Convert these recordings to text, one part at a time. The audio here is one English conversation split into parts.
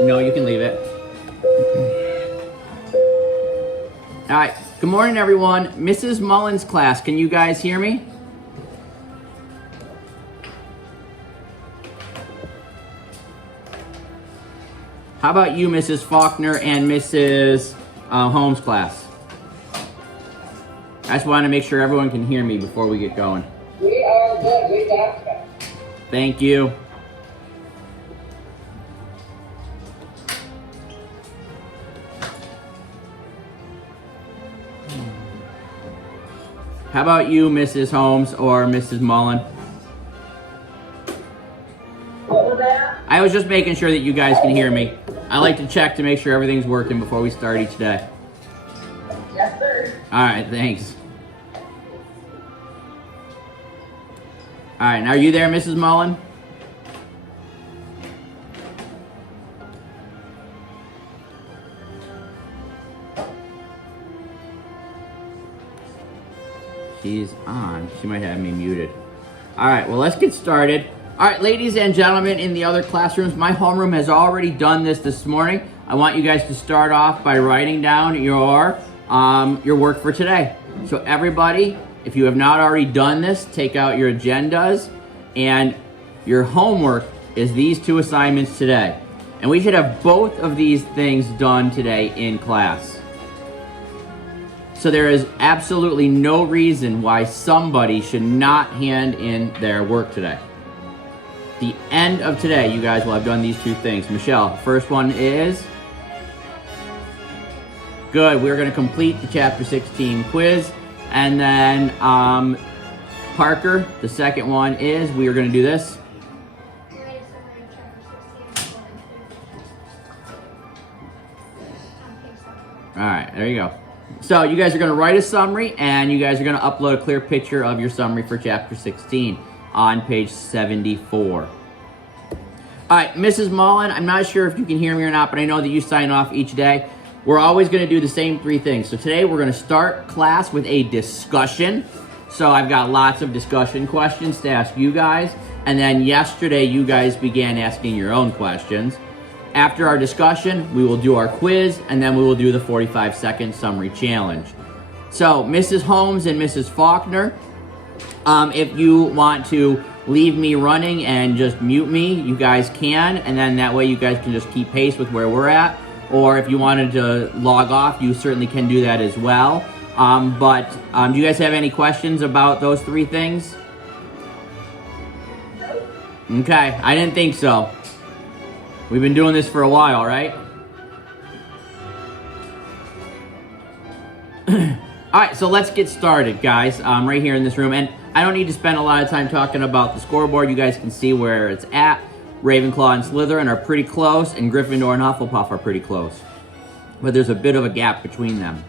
No, you can leave it. All right. Good morning, everyone. Mrs. Mullins' class. Can you guys hear me? How about you, Mrs. Faulkner and Mrs. Holmes' class? I just want to make sure everyone can hear me before we get going. We are good. We got you. Thank you. How about you, Mrs. Holmes or Mrs. Mullen? What was that? I was just making sure that you guys can hear me. I like to check to make sure everything's working before we start each day. Yes, sir. All right, thanks. All right, now are you there, Mrs. Mullen? She's on. She might have me muted. All right, well, let's get started. All right, ladies and gentlemen in the other classrooms, my homeroom has already done this morning. I want you guys to start off by writing down your work for today. So everybody, if you have not already done this, take out your agendas, and your homework is these two assignments today. And we should have both of these things done today in class. So there is absolutely no reason why somebody should not hand in their work today. The end of today, you guys will have done these two things. Michelle, first one is? Good, we're gonna complete the chapter 16 quiz. And then Parker, the second one is, we are gonna do this. All right, there you go. So you guys are going to write a summary, and you guys are going to upload a clear picture of your summary for chapter 16 on page 74. All right, Mrs. Mullen, I'm not sure if you can hear me or not, but I know that you sign off each day. We're always going to do the same three things. So today we're going to start class with a discussion. So I've got lots of discussion questions to ask you guys. And then yesterday you guys began asking your own questions. After our discussion, we will do our quiz, and then we will do the 45-second summary challenge. So, Mrs. Holmes and Mrs. Faulkner, if you want to leave me running and just mute me, you guys can, and then that way you guys can just keep pace with where we're at. Or if you wanted to log off, you certainly can do that as well. Do you guys have any questions about those three things? Okay, I didn't think so. We've been doing this for a while, right? All right, so let's get started, guys. Right here in this room. And I don't need to spend a lot of time talking about the scoreboard. You guys can see where it's at. Ravenclaw and Slytherin are pretty close, and Gryffindor and Hufflepuff are pretty close. But there's a bit of a gap between them.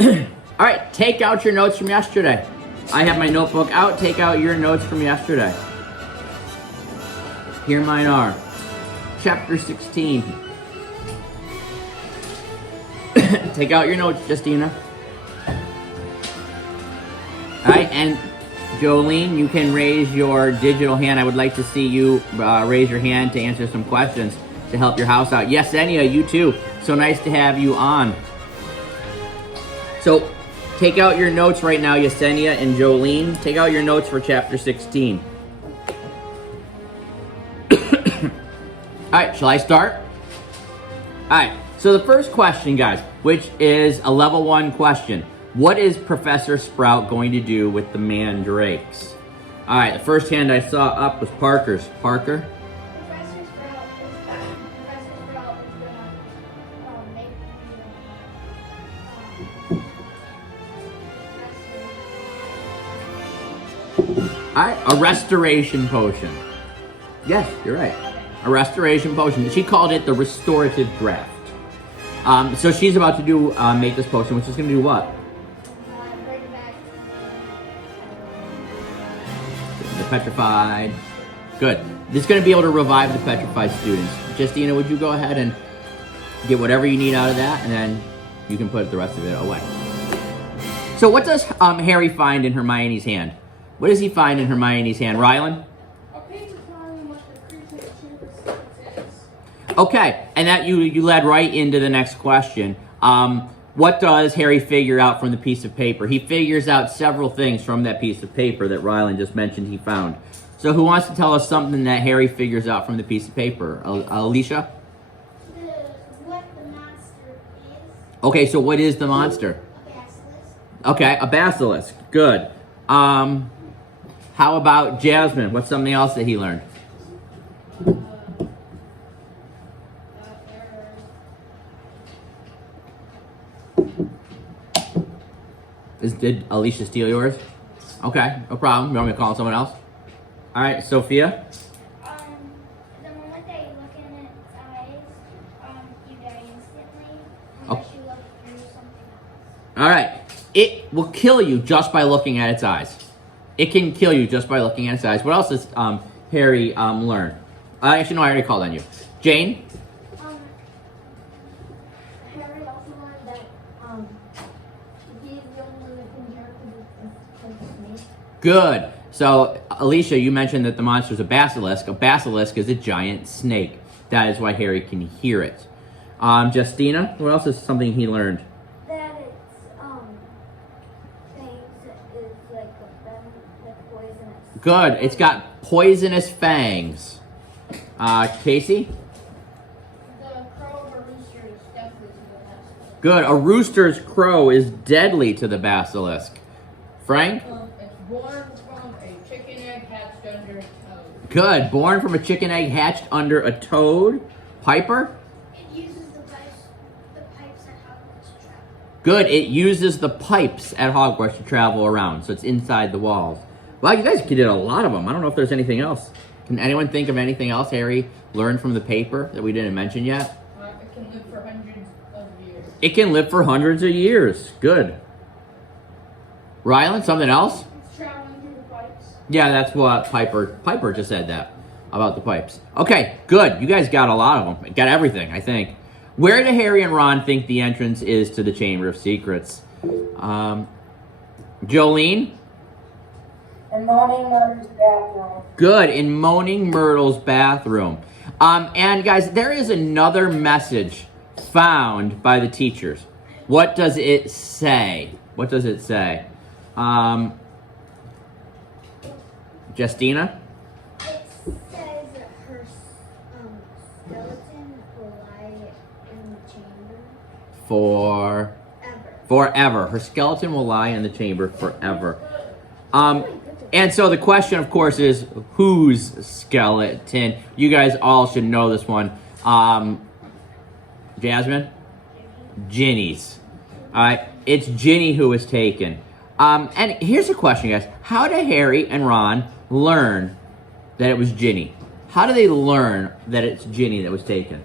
All right, take out your notes from yesterday. I have my notebook out. Take out your notes from yesterday. Here mine are. Chapter 16. Take out your notes, Justina. All right, and Jolene, you can raise your digital hand. I would like to see you raise your hand to answer some questions to help your house out. Yesenia, you too. So nice to have you on. So take out your notes right now, Yesenia and Jolene. Take out your notes for chapter 16. All right, shall I start? All right, so the first question, guys, which is a level 1 question. What is Professor Sprout going to do with the mandrakes? All right, the first hand I saw up was Parker's. Parker? Professor Sprout is gonna make All right, a restoration potion. Yes, you're right. A restoration potion. She called it the restorative draft. So she's about to do make this potion, which is going to do what? bring back The petrified. Good. This is going to be able to revive the petrified students. Justina, would you go ahead and get whatever you need out of that, and then you can put the rest of it away. So what does Harry find in Hermione's hand? What does he find in Hermione's hand? Rylan? A paper drawing with the creature chooses Okay, and that you led right into the next question. What does Harry figure out from the piece of paper? He figures out several things from that piece of paper that Rylan just mentioned he found. So who wants to tell us something that Harry figures out from the piece of paper? Alicia? What the monster is. Okay, so what is the monster? A basilisk. Okay, a basilisk. Good. How about Jasmine? What's something else that he learned? Did Alicia steal yours? Okay, no problem. You want me to call someone else? All right, Sophia? The moment that you look in its eyes, you die instantly unless you look through something else. All right. It will kill you just by looking at its eyes. It can kill you just by looking at its eyes. What else does Harry learn? Actually, no, I already called on you. Jane? Harry also learned that he's the only one that can jump to the snake. Good. So, Alicia, you mentioned that the monster is a basilisk. A basilisk is a giant snake. That is why Harry can hear it. Justina, what else is something he learned? That it's fangs is like like poisonous. Good. It's got poisonous fangs. Casey? The crow of a rooster is definitely to the basilisk. Good. A rooster's crow is deadly to the basilisk. Frank? It's born from a chicken egg hatched under a toad. Good. Born from a chicken egg hatched under a toad. Piper? It uses the pipes at Hogwarts to travel. Good. It uses the pipes at Hogwarts to travel around, so it's inside the walls. Well, you guys did a lot of them. I don't know if there's anything else. Can anyone think of anything else Harry learned from the paper that we didn't mention yet? It can live for hundreds of years. It can live for hundreds of years. Good. Rylan, something else? It's traveling through the pipes. Yeah, that's what Piper just said that about the pipes. Okay, good. You guys got a lot of them. Got everything, I think. Where do Harry and Ron think the entrance is to the Chamber of Secrets? Jolene? And Moaning Mother's bathroom. Good, in Moaning Myrtle's bathroom. And guys, there is another message found by the teachers. What does it say? What does it say? Justina? It says that her skeleton will lie in the chamber Forever. Her skeleton will lie in the chamber forever. And so the question, of course, is whose skeleton? You guys all should know this one. Jasmine? Ginny's. All right, it's Ginny who was taken. And here's a question, guys. How did Harry and Ron learn that it was Ginny? How do they learn that it's Ginny that was taken?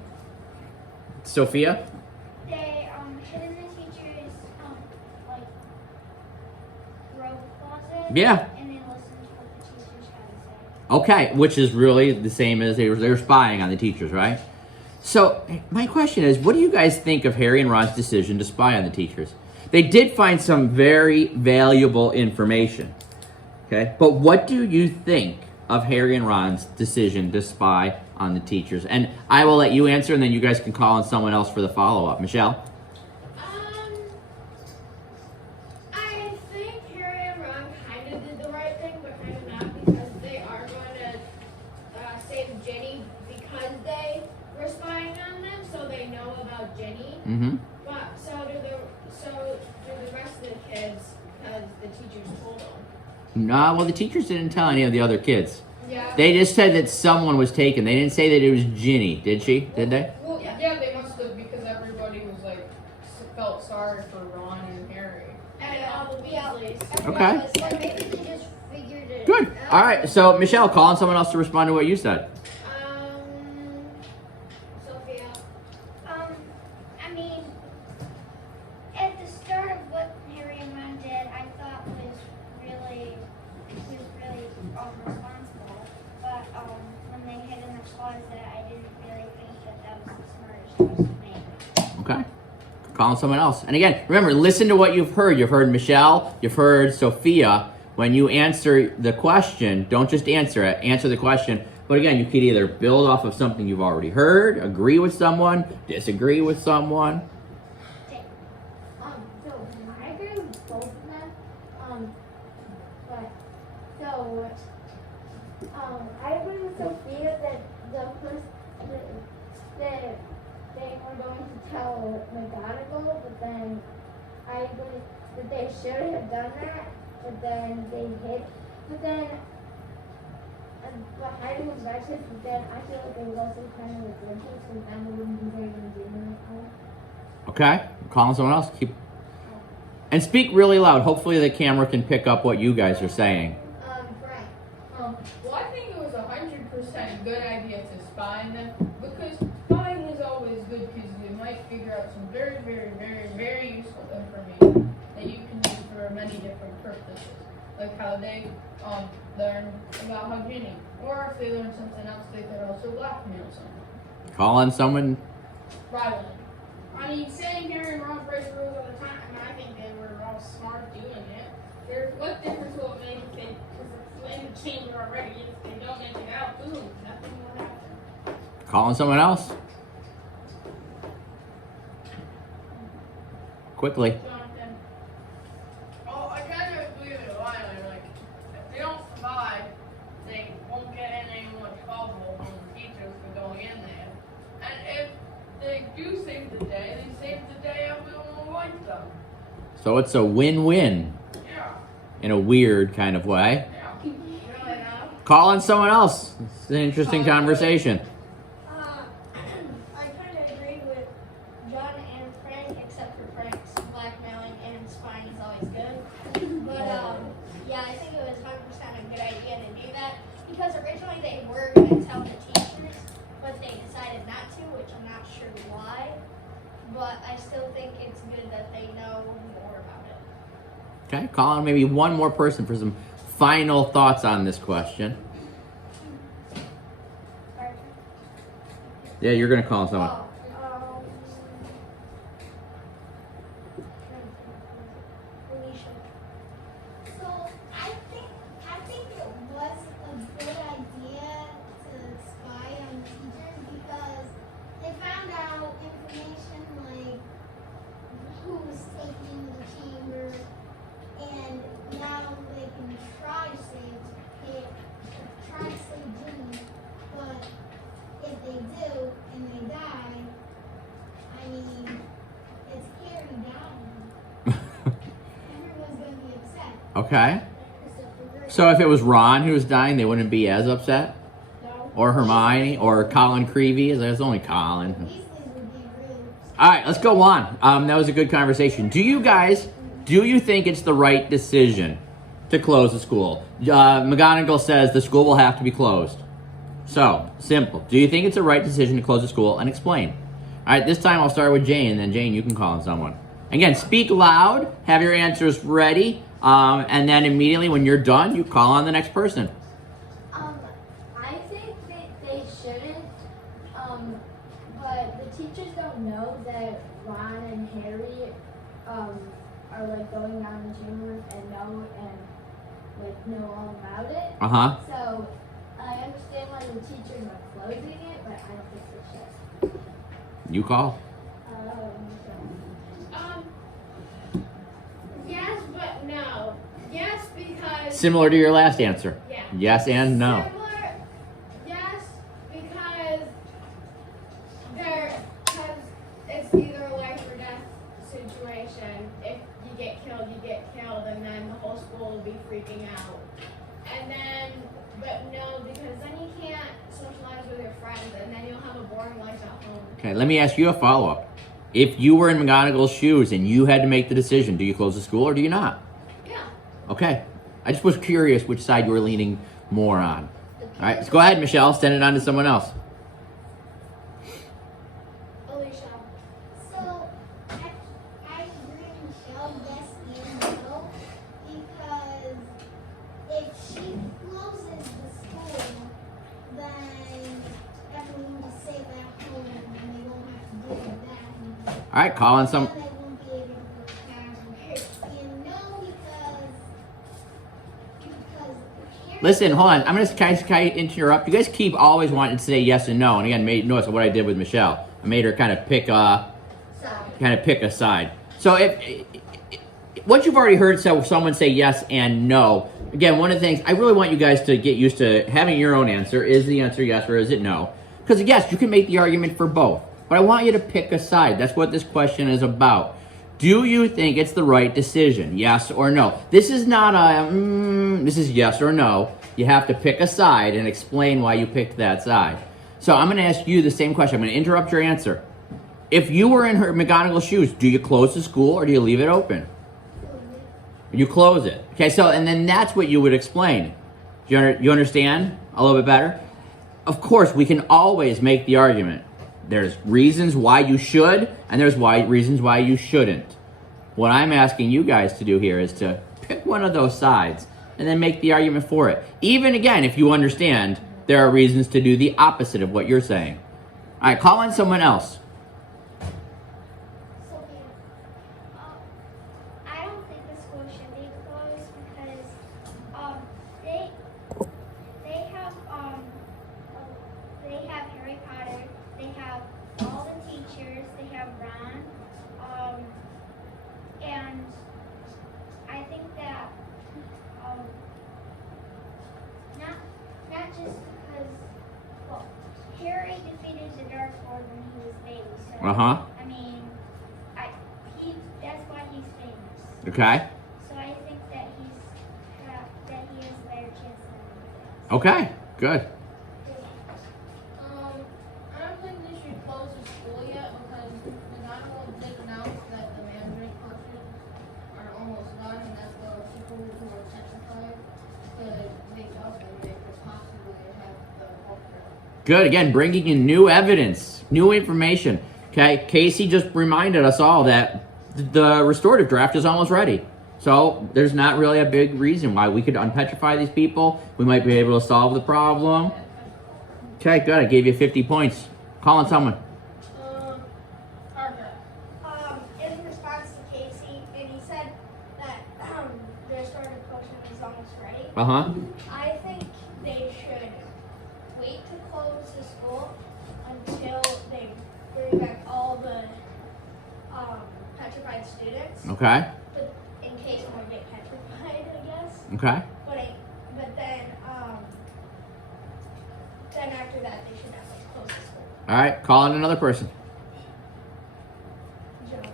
Sophia? They hid in the teacher's like robe closet. Yeah. And they listened to what the teachers had to say. Okay, which is really the same as they were spying on the teachers, right? So my question is, what do you guys think of Harry and Ron's decision to spy on the teachers? They did find some very valuable information, okay? But what do you think of Harry and Ron's decision to spy on the teachers? And I will let you answer, and then you guys can call on someone else for the follow-up. Michelle? I think Harry and Ron kind of did the right thing, but kind of not, because they are going to save Jenny because they were spying on them, so they know about Jenny. Mm-hmm. But so do the rest of the kids, because the teachers told them. No, well, the teachers didn't tell any of the other kids. Yeah. They just said that someone was taken. They didn't say that it was Ginny, did she? Did they? Well, yeah, they must have, because everybody was like, felt sorry for Ron and Harry. And all the Weasleys. Okay. So maybe they just figured it Good. out. All right, so Michelle, call on someone else to respond to what you said. Sophia. I mean, at the start of what Harry and Ron did, I thought was really responsible. But when they hid in the closet, I didn't really think that was the smartest choice to make. Okay. Call on someone else. And again, remember, listen to what you've heard. You've heard Michelle, you've heard Sophia. When you answer the question, don't just answer it. Answer the question, But again, you could either build off of something you've already heard, agree with someone, disagree with someone. Okay. So I agree with both of them. But so I agree with Sophia that that they were going to tell McGonagall, but then I agree that they should have done that, but then they hid. But then, but hiding was righteous, but then I feel like it was also kind of religious, so then it wouldn't be very redeeming. Okay, I'm calling someone else. And speak really loud. Hopefully the camera can pick up what you guys are saying. Frank. Well, I think it was 100% good idea to spy on them, because spying is always good because you might figure out some very, very, very, very useful information that you can use for many different purposes. Like how they learn about how Ginny, or if they learn something else, they could also blackmail someone. Calling someone. Ryland. I mean, saying Harry and Ron break the rules all the time, I think they were all smart doing it. What difference will it make if they, because it's in the chamber already, if they don't make it out, boom, nothing will happen. Calling someone else. Quickly. Jonathan. Oh, I kind of agree with Ryland. Like, if they don't survive, they won't get in any more trouble from the teachers for going in there. And if they do save the day, they save the day everyone will like them. So it's a win-win Yeah. in a weird kind of way. Yeah. Really now? Calling someone else. It's an interesting conversation. I kind of agree with John and Frank, except for Frank's blackmailing and spying is always good. But yeah, I think it was 100% a good idea to do that because originally they were going to tell the teachers, but they decided not to, which I'm not sure why. But I still think it's good that they know more about it. Okay, calling maybe one more person for some final thoughts on this question. Yeah, you're gonna call someone. So I think it was a good idea to spy on teachers because they found out information like who was taking the chamber, and now they can try to save Ginny, but if they do and they die, I mean, it's Harry dying. Everyone's gonna be upset. Okay. So if it was Ron who was dying, they wouldn't be as upset? No. Or Hermione? Or Colin Creevy? It's only Colin. Weasley's would be rude. All right, let's go on. That was a good conversation. Do you think it's the right decision to close the school? McGonagall says the school will have to be closed. So, simple. Do you think it's the right decision to close the school? And explain. All right, this time I'll start with Jane, and then Jane, you can call on someone. Again, speak loud, have your answers ready, and then immediately when you're done, you call on the next person. I think that they shouldn't, but the teachers don't know that Ron and Harry are like going down the chamber and know all about it. Uh-huh. So I understand why the teachers are closing it, but I don't think they should. You call. Yes, but no. Yes, because. Similar to your last answer. Yeah. Yes and no. Similar, yes, because it's either a life or death situation. If you get killed, and then the whole school will be freaking out. And then, but no, because then you can't socialize with your friends, and then you'll have a boring life at home. Okay, let me ask you a follow-up. If you were in McGonagall's shoes and you had to make the decision, do you close the school or do you not? Yeah. Okay. I just was curious which side you were leaning more on. All right, let's go ahead, Michelle. Send it on to someone else. Alicia. So, I agree with Michelle, yes and no, because if she closes the school, then everyone will stay back home and they won't have to deal with that. All right, call on some. Then they won't be able to go to Harry. And no, because Listen, hold on. I'm gonna kind of interrupt. You guys keep always wanting to say yes and no, and again, notice what I did with Michelle. I made her kind of pick a side. So if once you've already heard someone say yes and no, again, one of the things I really want you guys to get used to having your own answer. Is the answer yes or is it no? Because yes, you can make the argument for both, but I want you to pick a side. That's what this question is about. Do you think it's the right decision? Yes or no? This is not this is yes or no. You have to pick a side and explain why you picked that side. So I'm going to ask you the same question. I'm going to interrupt your answer. If you were in her McGonagall's shoes, do you close the school or do you leave it open? You close it. Okay, so, and then that's what you would explain. You understand a little bit better? Of course, we can always make the argument. There's reasons why you should, and there's reasons why you shouldn't. What I'm asking you guys to do here is to pick one of those sides and then make the argument for it. Even, again, if you understand, there are reasons to do the opposite of what you're saying. All right, call on someone else. I don't think the school should be closed because they have Harry Potter, they have all the teachers, they have Ron, and I think that not just because Harry defeated the Dark Lord when he was baby, so I mean that's why he's famous. Okay. So I think that he has a better chance than everybody else. Okay, good. I don't think they should close the school yet because McGonagall did announce that the Mandarin courses are almost done, and that the people who are petrified could make up and they could possibly have the culture. Good. Again, bringing in new evidence, new information. Okay, Casey just reminded us all that the restorative draft is almost ready. So there's not really a big reason why we could unpetrify these people. We might be able to solve the problem. Okay, good. I gave you 50 points. Call on someone. Parker. In response to Casey, and he said that the restorative potion is almost ready. I think they should wait to close the school until they bring back all the petrified students. Okay. But in case one get petrified, I guess. Okay. But then after that they should have close the school. All right. Call on another person. John.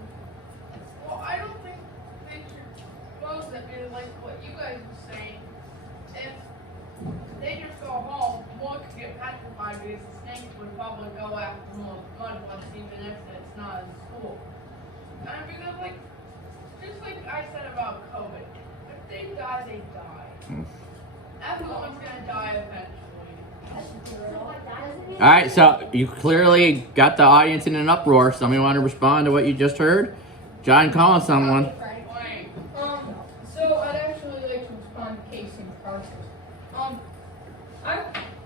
Well, I don't think they should close it because, like what you guys were saying, if they just go home, one could get petrified because the snakes would probably go after more mud once, even if it's not in school. And because, like, just like I said about COVID, if they die, they die. Everyone's gonna die eventually. All right. So you clearly got the audience in an uproar. Somebody want to respond to what you just heard? John, call on someone. Wait. So I'd actually like to respond to Casey and Parker.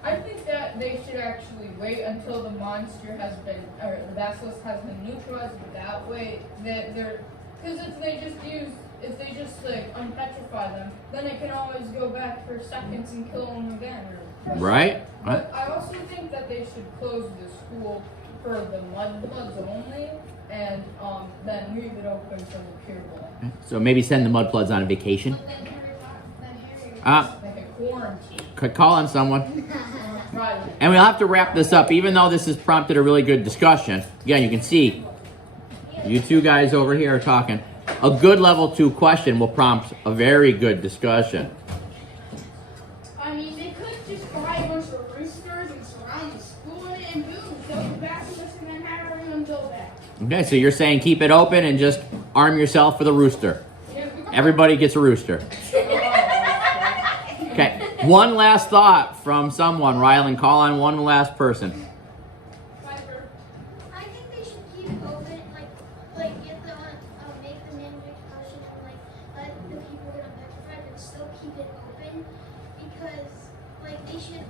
I think that they should actually wait until the monster has been, or the basilisk has been neutralized. That way, that they're, because if they just like unpetrify them, then it can always go back for seconds and kill them again. Right. But I also think that they should close the school for the mudbloods only, and then leave it open for the pure blood. So maybe send the Mudbloods on a vacation. But then Harry Like a quarantine. Could call on someone. Right. And we'll have to wrap this up, even though this has prompted a really good discussion. Again, you can see you two guys over here are talking. A good level 2 question will prompt a very good discussion. I mean, they could just buy a bunch of roosters and surround the school in it, and boom, kill the basilisk and then have everyone go back. Okay, so you're saying keep it open and just arm yourself with a rooster. Everybody gets a rooster. Okay, one last thought from someone. Rylan, call on one last person. I think they should keep it open, like get the make the magic potion and like let the people get unpetrified, but still keep it open because like they should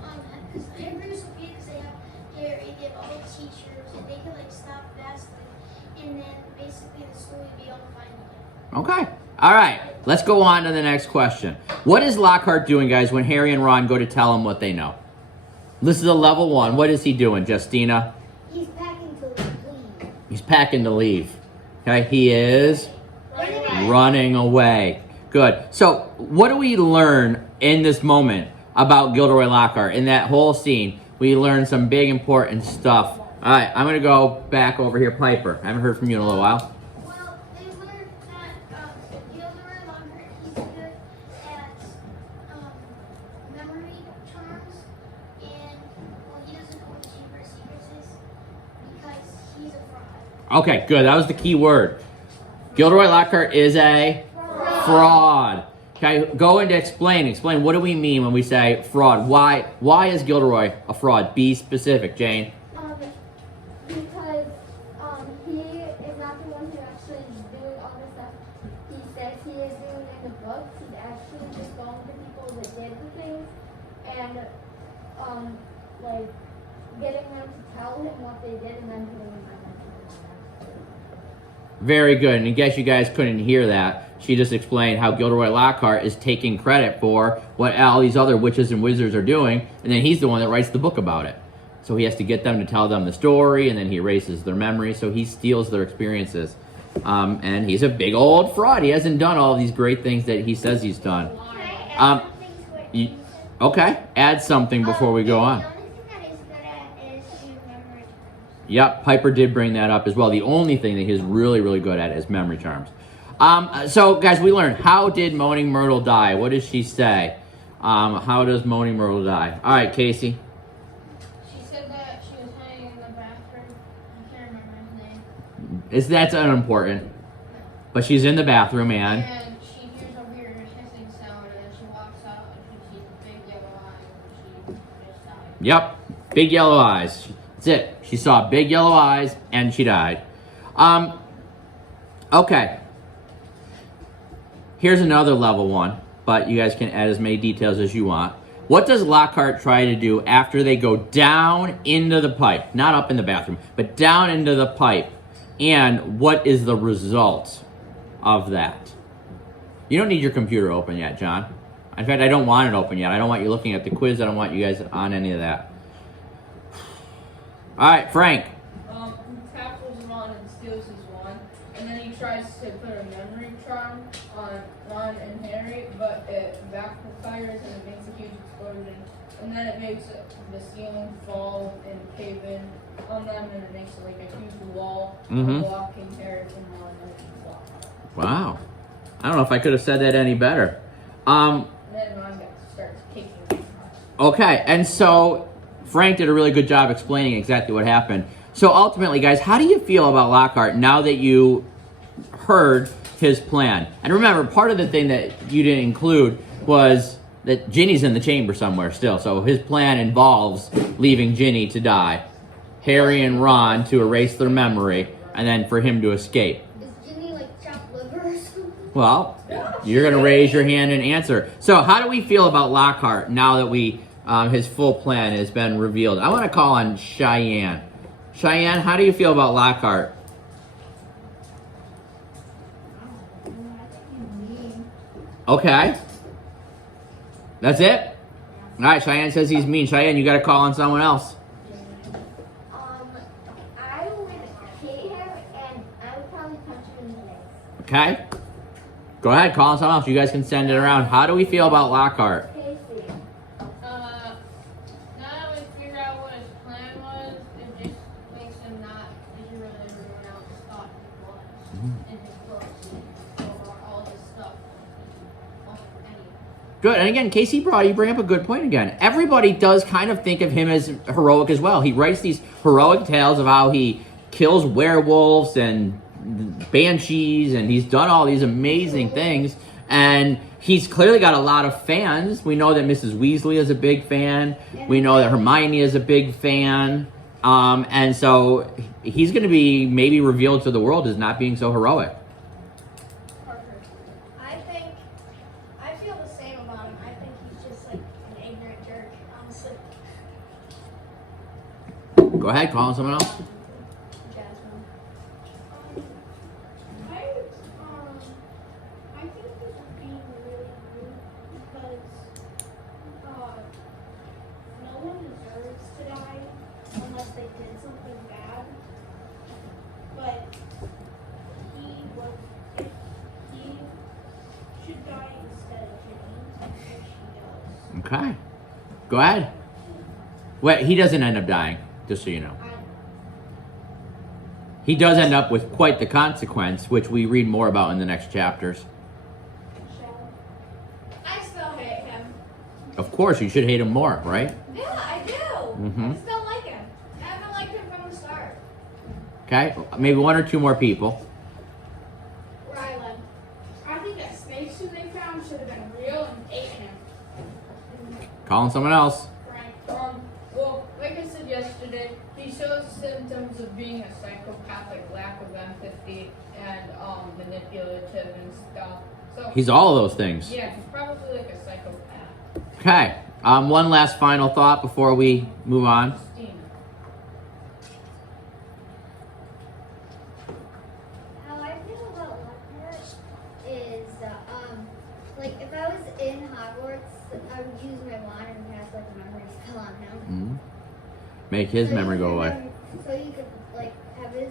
because I agree with Sophia because they have Harry, they have all the teachers, and they could like stop fasting, and then basically the school would be all fine again. Okay. All right. Let's go on to the next question. What is Lockhart doing, guys, when Harry and Ron go to tell him what they know? This is a level 1. What is he doing, Justina? He's packing to leave. He's packing to leave. Okay. He is running away. Good. So what do we learn in this moment about Gilderoy Lockhart? In that whole scene, we learn some big important stuff. All right. I'm going to go back over here. Piper, I haven't heard from you in a little while. Well, they learned that Gilderoy Lockhart, he's good at memory charms, and well, he doesn't know what the Chamber of Secrets is because he's a fraud. Okay, good. That was the key word. Gilderoy Lockhart is a fraud. Okay, go into explain. Explain, what do we mean when we say fraud? Why is Gilderoy a fraud? Be specific, Jane. Because he is not the one who actually is doing all the stuff he says he is doing in the books. He's actually just going to people that did the things and like getting them to tell him what they did and then putting them on. Very good. And I guess you guys couldn't hear that. She just explained how Gilderoy Lockhart is taking credit for what all these other witches and wizards are doing, and then he's the one that writes the book about it. So he has to get them to tell them the story, and then he erases their memory, so he steals their experiences. And he's a big old fraud. He hasn't done all these great things that he says he's done. Can I add something to what you said? Okay, add something before we go on. The only thing that he's good at is doing memory charms. Yep, Piper did bring that up as well. The only thing that he's really, really good at is memory charms. So, guys, we learned, how did Moaning Myrtle die? What does she say? How does Moaning Myrtle die? All right, Casey. She said that she was hanging in the bathroom. I can't remember his name. That's unimportant. But she's in the bathroom, and And she hears a weird hissing sound, and then she walks out and she sees big yellow eyes, and she just died. yep, big yellow eyes. That's it. She saw big yellow eyes, and she died. Okay. Here's another level 1, but you guys can add as many details as you want. What does Lockhart try to do after they go down into the pipe? Not up in the bathroom, but down into the pipe. And what is the result of that? You don't need your computer open yet, John. In fact, I don't want it open yet. I don't want you looking at the quiz. I don't want you guys on any of that. All right, Frank. He tackles Ron and steals his wand, and then he tries to put a memory charm on Ron and Harry, but it backfires and it makes a huge explosion, and then it makes the ceiling fall and cave in on them, and it makes like a huge wall blocking Harry from Ron and Lockhart. Wow. I don't know if I could have said that any better. And then Ron starts kicking him. Okay, and so Frank did a really good job explaining exactly what happened. So ultimately, guys, how do you feel about Lockhart now that you heard his plan? And remember, part of the thing that you didn't include was that Ginny's in the chamber somewhere still. So his plan involves leaving Ginny to die, Harry and Ron to erase their memory, and then for him to escape. Is Ginny like chopped liver or something? Well, you're going to raise your hand and answer. So how do we feel about Lockhart now that we his full plan has been revealed? I want to call on Cheyenne. Cheyenne, how do you feel about Lockhart? Okay. That's it? All right, Cheyenne says he's mean. Cheyenne, you got to call on someone else. I would hate him and I would probably punch him in the face. Okay? Go ahead, call on someone else. You guys can send it around. How do we feel about Lockhart? Casey. Now that we figured out what his plan was, it just makes him not as really everyone else thought he was in his books or all his stuff. Good. And again, Casey you bring up a good point again. Everybody does kind of think of him as heroic as well. He writes these heroic tales of how he kills werewolves and banshees, and he's done all these amazing things. And he's clearly got a lot of fans. We know that Mrs. Weasley is a big fan. We know that Hermione is a big fan. And so he's going to be maybe revealed to the world as not being so heroic. I feel the same about him. I think he's just like an ignorant jerk, honestly. Go ahead, call on someone else. Jasmine. Okay. Go ahead. Wait, he doesn't end up dying, just so you know. He does end up with quite the consequence, which we read more about in the next chapters. I still hate him. Of course, you should hate him more, right? Yeah, I do. Mhm. I just don't like him. I haven't liked him from the start. Okay, maybe one or two more people. Rylan. I think that snakes who they found should have been real and ate him. Calling someone else. Frank. Well, like I said yesterday, he shows symptoms of being a psychopath, like lack of empathy and manipulative and stuff. So He's all of those things. yeah, he's probably like a psychopath. Okay, one last final thought before we move on. Christina. How I feel about Lockhart is, like if I was in Hogwarts, I would use my wand and cast like a memory spell on him. Mhm. Make his So memory you go could away. So you could like have his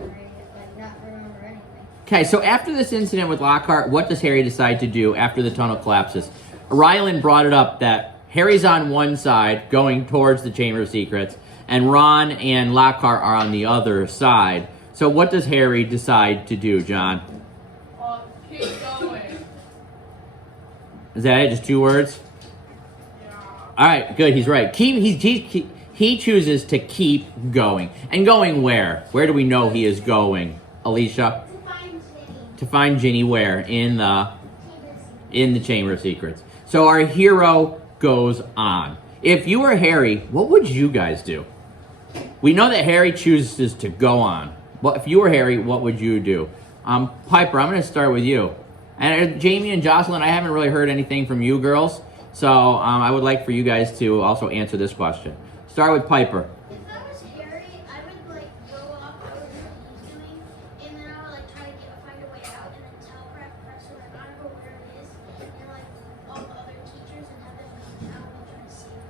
memory, like not remember anything. Okay, so after this incident with Lockhart, what does Harry decide to do after the tunnel collapses? Rylan brought it up that Harry's on one side, going towards the Chamber of Secrets, and Ron and Lockhart are on the other side. So what does Harry decide to do, John? Keep going. Is that it? Just 2 words? Yeah. All right, good. He's right. He chooses to keep going. And going where? Where do we know he is going, Alicia? To find Ginny. To find Ginny where? In the Chamber of Secrets. So our hero goes on. If you were Harry, what would you guys do? We know that Harry chooses to go on. Well, if you were Harry, what would you do? Piper, I'm going to start with you. And Jamie and Jocelyn, I haven't really heard anything from you girls. So I would like for you guys to also answer this question. Start with Piper. If I was Harry, I would like go off what he's doing, and then I would like try to find a way out, and then tell Professor McGonagall where it is, and like all the other teachers, and have them come out and try to save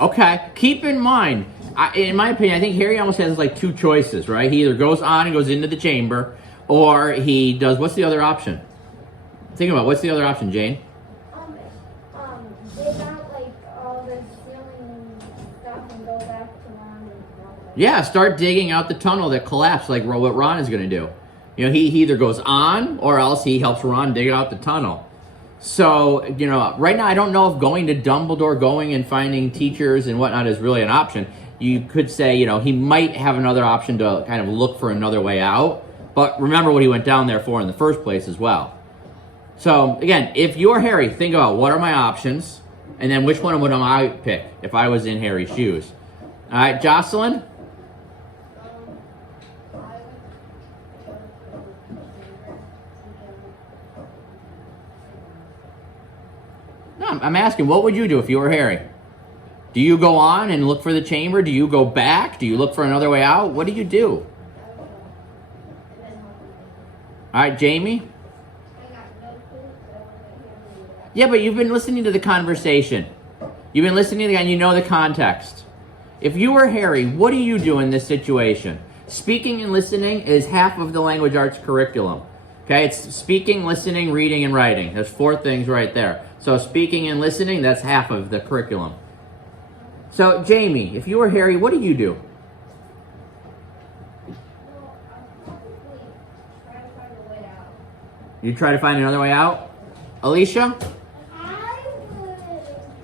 everybody. Okay, keep in mind, in my opinion, I think Harry almost has like 2 choices, right? He either goes on and goes into the chamber, or he does, what's the other option? Think about it, what's the other option, Jane? Dig out like all the ceiling stuff and go back to Ron and all that. Yeah, start digging out the tunnel that collapsed like what Ron is going to do. You know, he either goes on or else he helps Ron dig out the tunnel. So, you know, right now I don't know if going to Dumbledore, going and finding teachers and whatnot is really an option. You could say, you know, he might have another option to kind of look for another way out. But remember what he went down there for in the first place as well. So, again, if you're Harry, think about what are my options, and then which one would I pick if I was in Harry's shoes. All right, Jocelyn? No, I'm asking, what would you do if you were Harry? Do you go on and look for the chamber? Do you go back? Do you look for another way out? What do you do? All right, Jamie? Yeah, but you've been listening to the conversation. You've been listening and you know the context. If you were Harry, what do you do in this situation? Speaking and listening is half of the language arts curriculum. Okay, it's speaking, listening, reading, and writing. There's 4 things right there. So speaking and listening, that's half of the curriculum. So, Jamie, if you were Harry, what do you do? You try to find another way out? Alicia? I would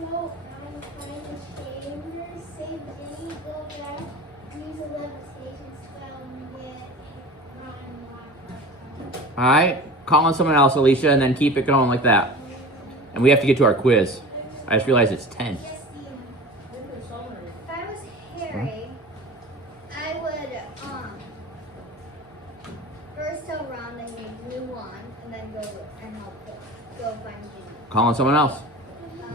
go and find the chamber, save Ginny, go back, use a levitation spell, and get Ron and Lockhart. All right, call on someone else, Alicia, and then keep it going like that. And we have to get to our quiz. I just realized it's 10. Yes, Dean. If I was Harry, I would first tell Ron that he needs a new wand, and then go and help him go find Ginny. Call on someone else. If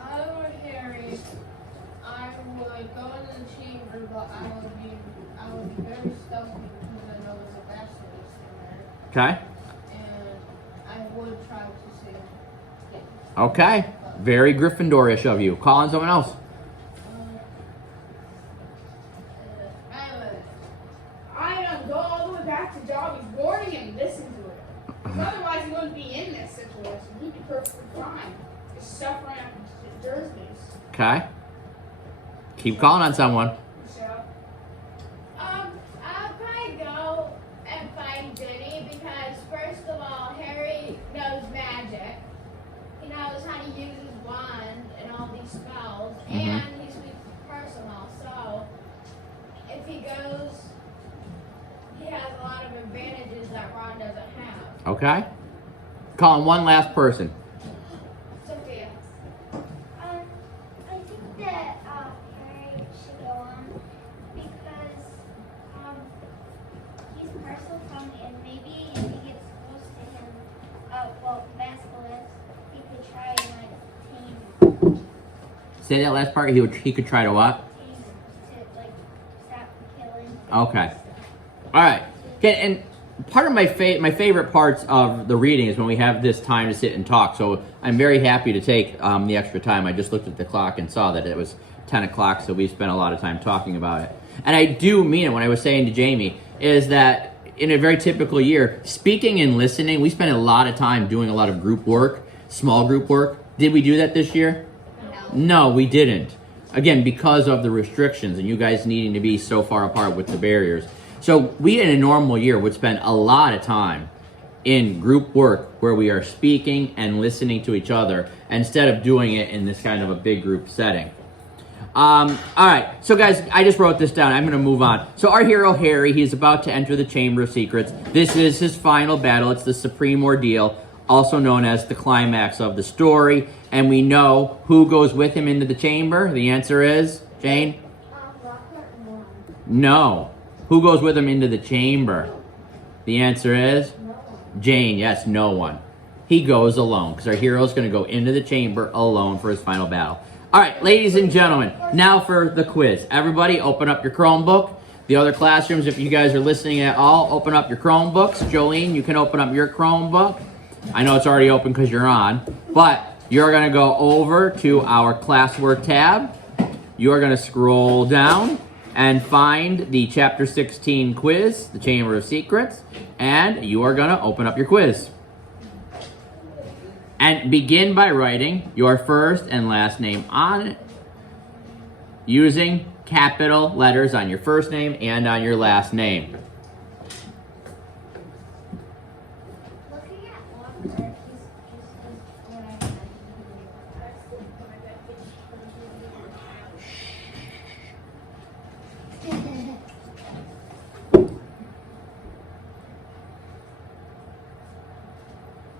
I were Harry, I would go into the chamber, but I would be very stealthy because I know there's a basilisk in there, Okay? and I would try to save Ginny. Okay. Very Gryffindor-ish of you. Call on someone else. I don't go all the way back to Dobby's boarding and listen to it. 'Cause otherwise perfectly fine. Just suffering at Thursdays. Okay. Keep calling on someone. Michelle. I'll probably go and find Jenny because first of all, Harry knows magic. He knows how to use his wand and all these spells, and he speaks personal. So if he goes, he has a lot of advantages that Ron doesn't have. Okay. Calling one last person. Sophia. I think that Harry should go on because he's partial tongue, and maybe if he gets close to him, Basilisk, he could try and tame him. Say that last part. He could try to what? Tame him to stop killing. Okay. All right. Okay, and part of my favorite parts of the reading is when we have this time to sit and talk. So I'm very happy to take the extra time. I just looked at the clock and saw that it was 10 o'clock, so we spent a lot of time talking about it. And I do mean it when I was saying to Jamie, is that in a very typical year, speaking and listening, we spend a lot of time doing a lot of group work, small group work. Did we do that this year? No, we didn't. Again, because of the restrictions and you guys needing to be so far apart with the barriers. So we, in a normal year, would spend a lot of time in group work where we are speaking and listening to each other instead of doing it in this kind of a big group setting. All right, so guys, I just wrote this down. I'm going to move on. So our hero, Harry, he's about to enter the Chamber of Secrets. This is his final battle. It's the Supreme Ordeal, also known as the climax of the story. And we know who goes with him into the chamber. The answer is, Jane? No. Who goes with him into the chamber? The answer is? Jane, yes, no one. He goes alone because our hero is going to go into the chamber alone for his final battle. All right, ladies and gentlemen, now for the quiz. Everybody open up your Chromebook. The other classrooms, if you guys are listening at all, open up your Chromebooks. Jolene, you can open up your Chromebook. I know it's already open because you're on, but you're going to go over to our classwork tab. You're going to scroll down and find the Chapter 16 quiz, the Chamber of Secrets, and you are going to open up your quiz. And begin by writing your first and last name on it, using capital letters on your first name and on your last name. Looking at Walker, he's just what I said.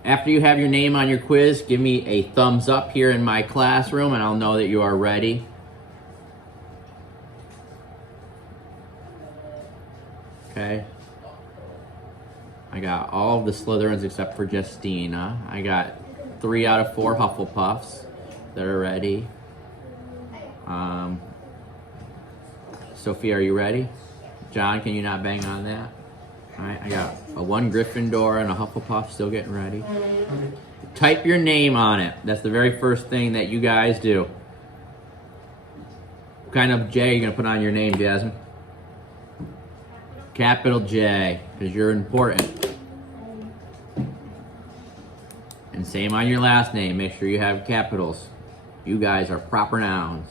After you have your name on your quiz, give me a thumbs up here in my classroom and I'll know that you are ready. Okay. I got all of the Slytherins except for Justina. I got 3 out of 4 Hufflepuffs that are ready. Sophia, are you ready? John, can you not bang on that? All right, I got a 1 Gryffindor and a Hufflepuff still getting ready. Type your name on it. That's the very first thing that you guys do. What kind of J are you going to put on your name, Jasmine? Capital J, because you're important. And same on your last name. Make sure you have capitals. You guys are proper nouns.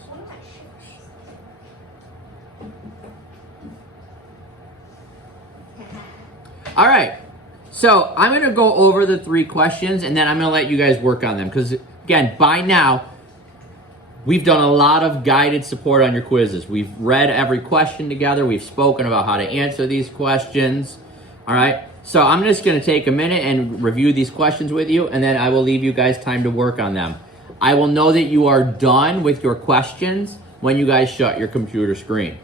All right, so I'm going to go over the 3 questions, and then I'm going to let you guys work on them. Because, again, by now, we've done a lot of guided support on your quizzes. We've read every question together. We've spoken about how to answer these questions. All right, so I'm just going to take a minute and review these questions with you, and then I will leave you guys time to work on them. I will know that you are done with your questions when you guys shut your computer screen.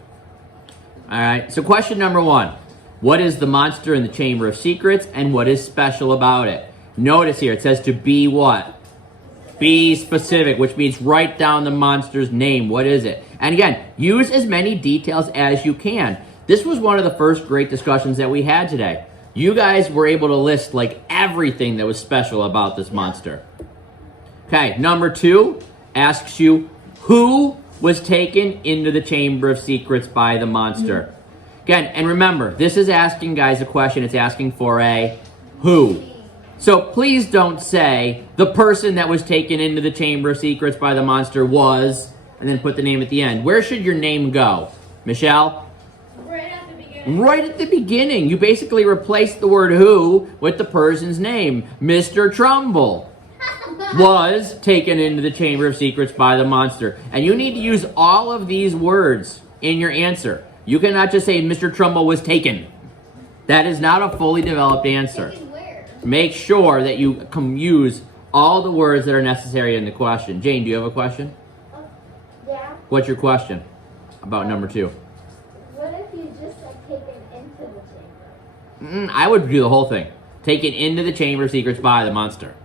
All right, so question number 1. What is the monster in the Chamber of Secrets, and what is special about it? Notice here, it says to be what? Be specific, which means write down the monster's name. What is it? And again, use as many details as you can. This was one of the first great discussions that we had today. You guys were able to list like everything that was special about this monster. Okay, number 2 asks you, who was taken into the Chamber of Secrets by the monster? Again, and remember, this is asking guys a question. It's asking for a who. So please don't say the person that was taken into the Chamber of Secrets by the monster was, and then put the name at the end. Where should your name go? Michelle? Right at the beginning. Right at the beginning. You basically replace the word who with the person's name. Mr. Trumbull was taken into the Chamber of Secrets by the monster. And you need to use all of these words in your answer. You cannot just say Mr. Trumbull was taken. That is not a fully developed answer. Taken where? Make sure that you use all the words that are necessary in the question. Jane, do you have a question? Yeah. What's your question about number 2? What if you just like taken into the chamber? I would do the whole thing. Taken into the Chamber of Secrets by the monster.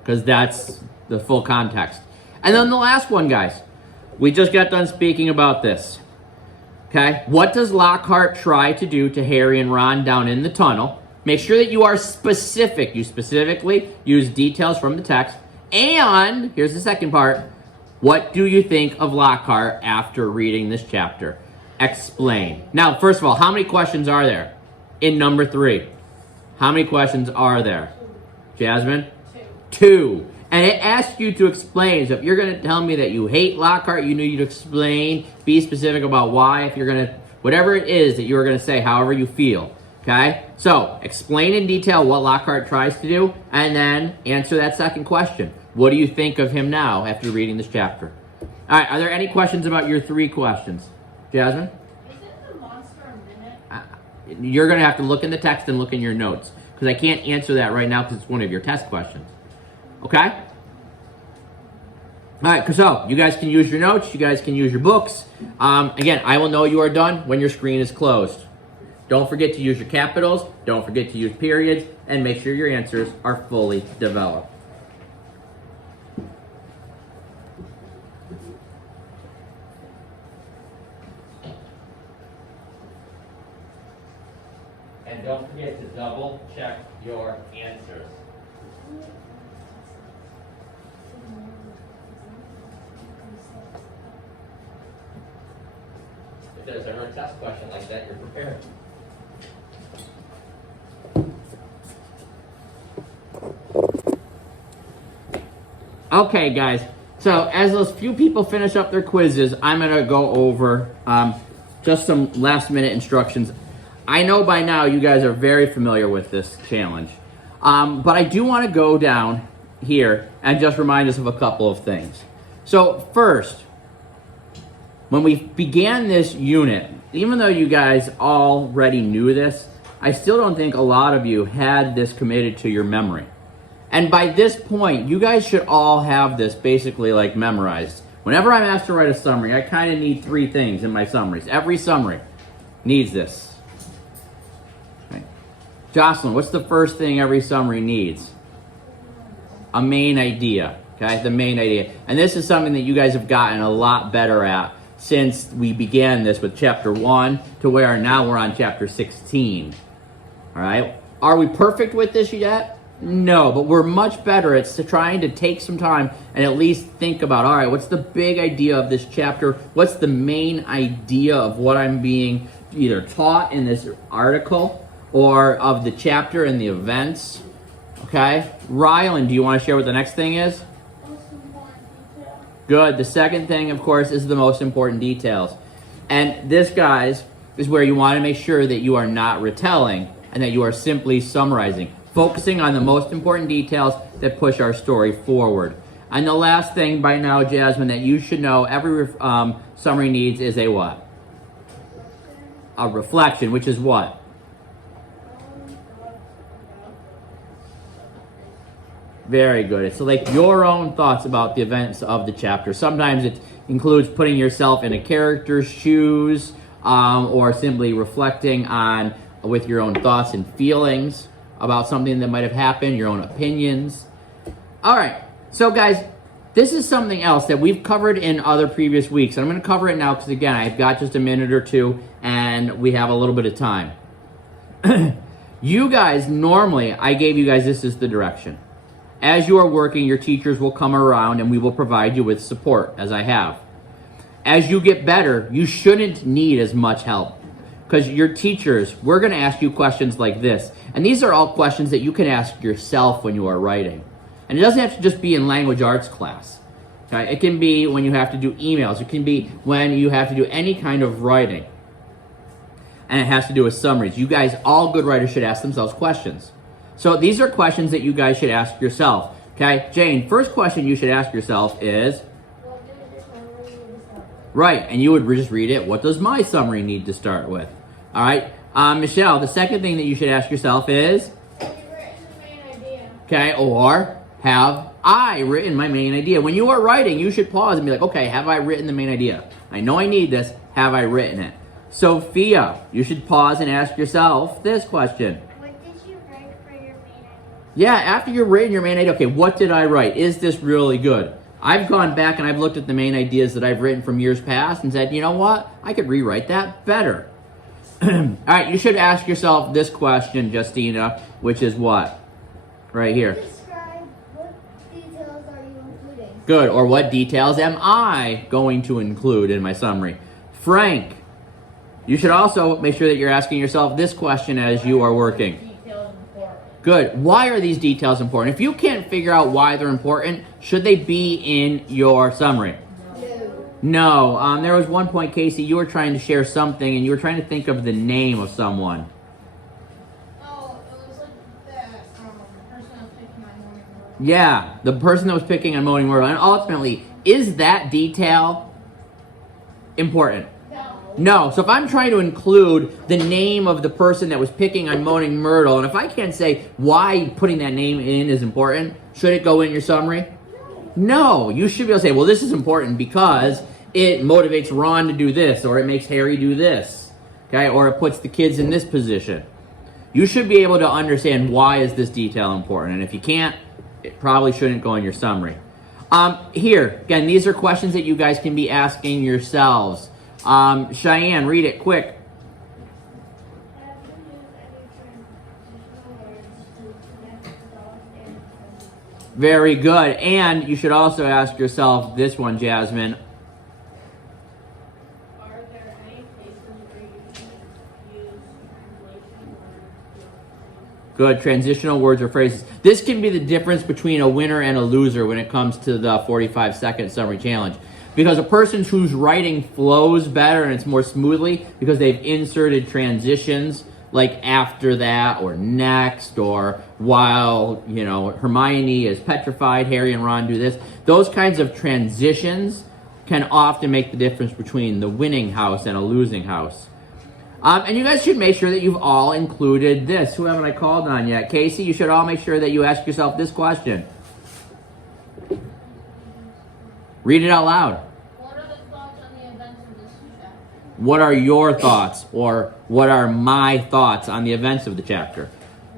Because that's the full context. And then the last one, guys. We just got done speaking about this. Okay? What does Lockhart try to do to Harry and Ron down in the tunnel? Make sure that you are specific. You specifically use details from the text. And, here's the second part. What do you think of Lockhart after reading this chapter? Explain. Now, first of all, how many questions are there in number 3? How many questions are there? Jasmine? 2. And it asks you to explain. So if you're going to tell me that you hate Lockhart, you need to explain, be specific about why. If you're going to, whatever it is that you're going to say, however you feel. Okay? So, explain in detail what Lockhart tries to do, and then answer that second question. What do you think of him now after reading this chapter? All right, are there any questions about your 3 questions? Jasmine? Isn't the monster a minute? You're going to have to look in the text and look in your notes, because I can't answer that right now because it's one of your test questions. Okay? All right, so you guys can use your notes. You guys can use your books. Again, I will know you are done when your screen is closed. Don't forget to use your capitals. Don't forget to use periods. And make sure your answers are fully developed. And don't forget to double check your answers. If there's ever a test question like that, you're prepared. Okay, guys. So as those few people finish up their quizzes, I'm going to go over just some last-minute instructions. I know by now you guys are very familiar with this challenge. But I do want to go down here and just remind us of a couple of things. So first, when we began this unit, even though you guys already knew this, I still don't think a lot of you had this committed to your memory. And by this point, you guys should all have this basically like memorized. Whenever I'm asked to write a summary, I kind of need 3 things in my summaries. Every summary needs this. Okay. Jocelyn, what's the first thing every summary needs? A main idea. Okay, the main idea. And this is something that you guys have gotten a lot better at since we began this with chapter 1 to where now we're on chapter 16. All right? Are we perfect with this yet? No, but we're much better at trying to take some time and at least think about, all right, what's the big idea of this chapter? What's the main idea of what I'm being either taught in this article or of the chapter and the events? Okay? Rylan, do you want to share what the next thing is? Good. The second thing, of course, is the most important details. And this, guys, is where you want to make sure that you are not retelling and that you are simply summarizing, focusing on the most important details that push our story forward. And the last thing by now, Jasmine, that you should know every summary needs is a what? A reflection, which is what? Very good. It's like your own thoughts about the events of the chapter. Sometimes it includes putting yourself in a character's shoes or simply reflecting on with your own thoughts and feelings about something that might have happened, your own opinions. All right. So, guys, this is something else that we've covered in other previous weeks. I'm going to cover it now because, again, I've got just a minute or two and we have a little bit of time. You guys, normally, I gave you guys this is the direction. As you are working, your teachers will come around and we will provide you with support, as I have. As you get better, you shouldn't need as much help. because your teachers, we're going to ask you questions like this. And these are all questions that you can ask yourself when you are writing. And it doesn't have to just be in language arts class. Okay? It can be when you have to do emails. It can be when you have to do any kind of writing. And it has to do with summaries. You guys, all good writers, should ask themselves questions. So these are questions that you guys should ask yourself. Okay? Jane, first question you should ask yourself is... What does your summary need to start with? Right, and you would just read it. What does my summary need to start with? All right, Michelle, the second thing that you should ask yourself is... Have you written the main idea? Okay, or have I written my main idea? When you are writing, you should pause and be like, okay, have I written the main idea? I know I need this. Have I written it? Sophia, you should pause and ask yourself this question. What did you write for your main idea? Yeah, after you've written your main idea, okay, what did I write? Is this really good? I've gone back and I've looked at the main ideas that I've written from years past and said, you know what? I could rewrite that better. All right, you should ask yourself this question, Justina, which is what? Right here. Describe what details are you including? Good, or what details am I going to include in my summary? Frank, you should also make sure that you're asking yourself this question as you are working. Details important. Good. Why are these details important? If you can't figure out why they're important, should they be in your summary? No. There was one point, Casey, you were trying to share something and you were trying to think of the name of someone. Oh, it was like that person I was picking on morning. Yeah, the person that was picking on Moaning Myrtle. And ultimately, is that detail important? No. So if I'm trying to include the name of the person that was picking on Moaning Myrtle, and if I can't say why putting that name in is important, should it go in your summary? No. You should be able to say, well, this is important because it motivates Ron to do this, or it makes Harry do this, okay, or it puts the kids in this position. You should be able to understand why is this detail important, and if you can't, it probably shouldn't go in your summary. Here, again, these are questions that you guys can be asking yourselves. Cheyenne, read it quick. Have you used any transitional words to connect thoughts and sentences? Very good. And you should also ask yourself this one, Jasmine. Are there any cases where you can use translation words? Good. Transitional words or phrases. This can be the difference between a winner and a loser when it comes to the 45-second summary challenge. Because a person whose writing flows better and it's more smoothly because they've inserted transitions like after that or next or while, you know, Hermione is petrified, Harry and Ron do this. Those kinds of transitions can often make the difference between the winning house and a losing house. And you guys should make sure that you've all included this. Who haven't I called on yet? Casey, you should all make sure that you ask yourself this question. Read it out loud. What are the thoughts on the events of this chapter? What are your thoughts, or what are my thoughts on the events of the chapter?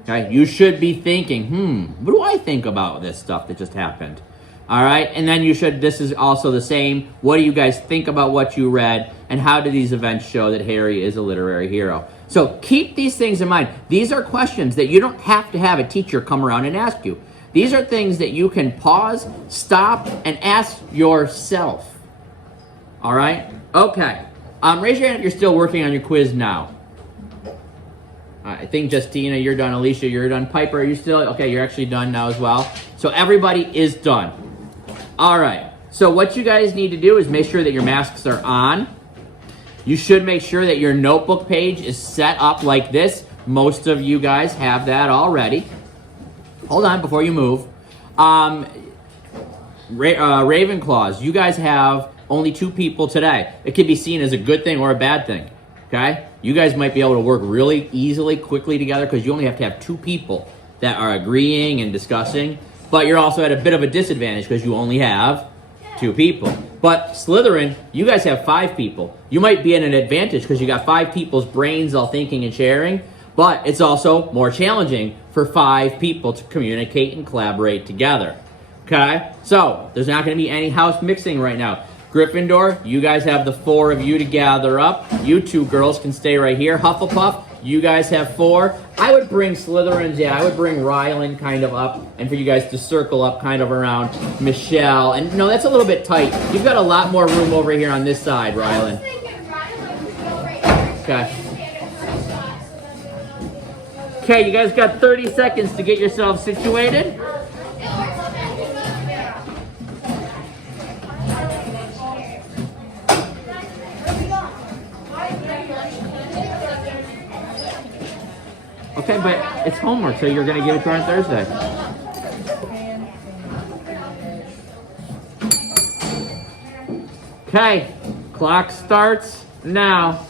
Okay, you should be thinking, what do I think about this stuff that just happened? All right, and then you should, this is also the same, what do you guys think about what you read, and how do these events show that Harry is a literary hero? So keep these things in mind. These are questions that you don't have to have a teacher come around and ask you. These are things that you can pause, stop, and ask yourself. All right? Okay. Raise your hand if you're still working on your quiz now. I think Justina, you're done. Alicia, you're done. Piper, are you still? Okay, you're actually done now as well. So everybody is done. All right. So what you guys need to do is make sure that your masks are on. You should make sure that your notebook page is set up like this. Most of you guys have that already. Hold on before you move. Ravenclaws, you guys have only 2 people today. It could be seen as a good thing or a bad thing, okay? You guys might be able to work really easily, quickly together because you only have to have 2 people that are agreeing and discussing, but you're also at a bit of a disadvantage because you only have 2 people. But Slytherin, you guys have 5 people. You might be at an advantage because you got 5 people's brains all thinking and sharing, but it's also more challenging for 5 people to communicate and collaborate together. Okay? So, there's not going to be any house mixing right now. Gryffindor, you guys have the 4 of you to gather up. You 2 girls can stay right here. Hufflepuff, you guys have 4. I would bring Slytherins, I would bring Rylan kind of up, and for you guys to circle up kind of around Michelle. And no, that's a little bit tight. You've got a lot more room over here on this side, Rylan. I was thinking Rylan could go right here. Okay. Stand at Okay, you guys got 30 seconds to get yourselves situated. Okay, but it's homework, so you're going to give it to her on Thursday. Okay, clock starts now.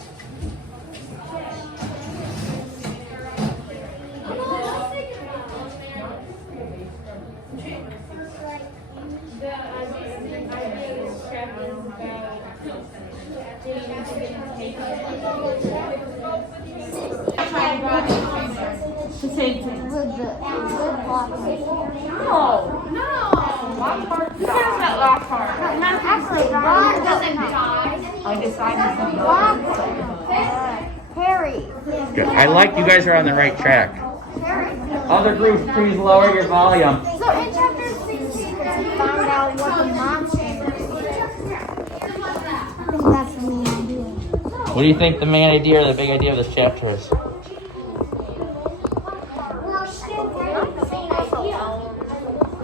Harry. Good. I like you guys are on the right track. Other groups, please lower your volume. So in chapter 16, we found out what the monster is. I think that's the main idea. What do you think the main idea or the big idea of this chapter is?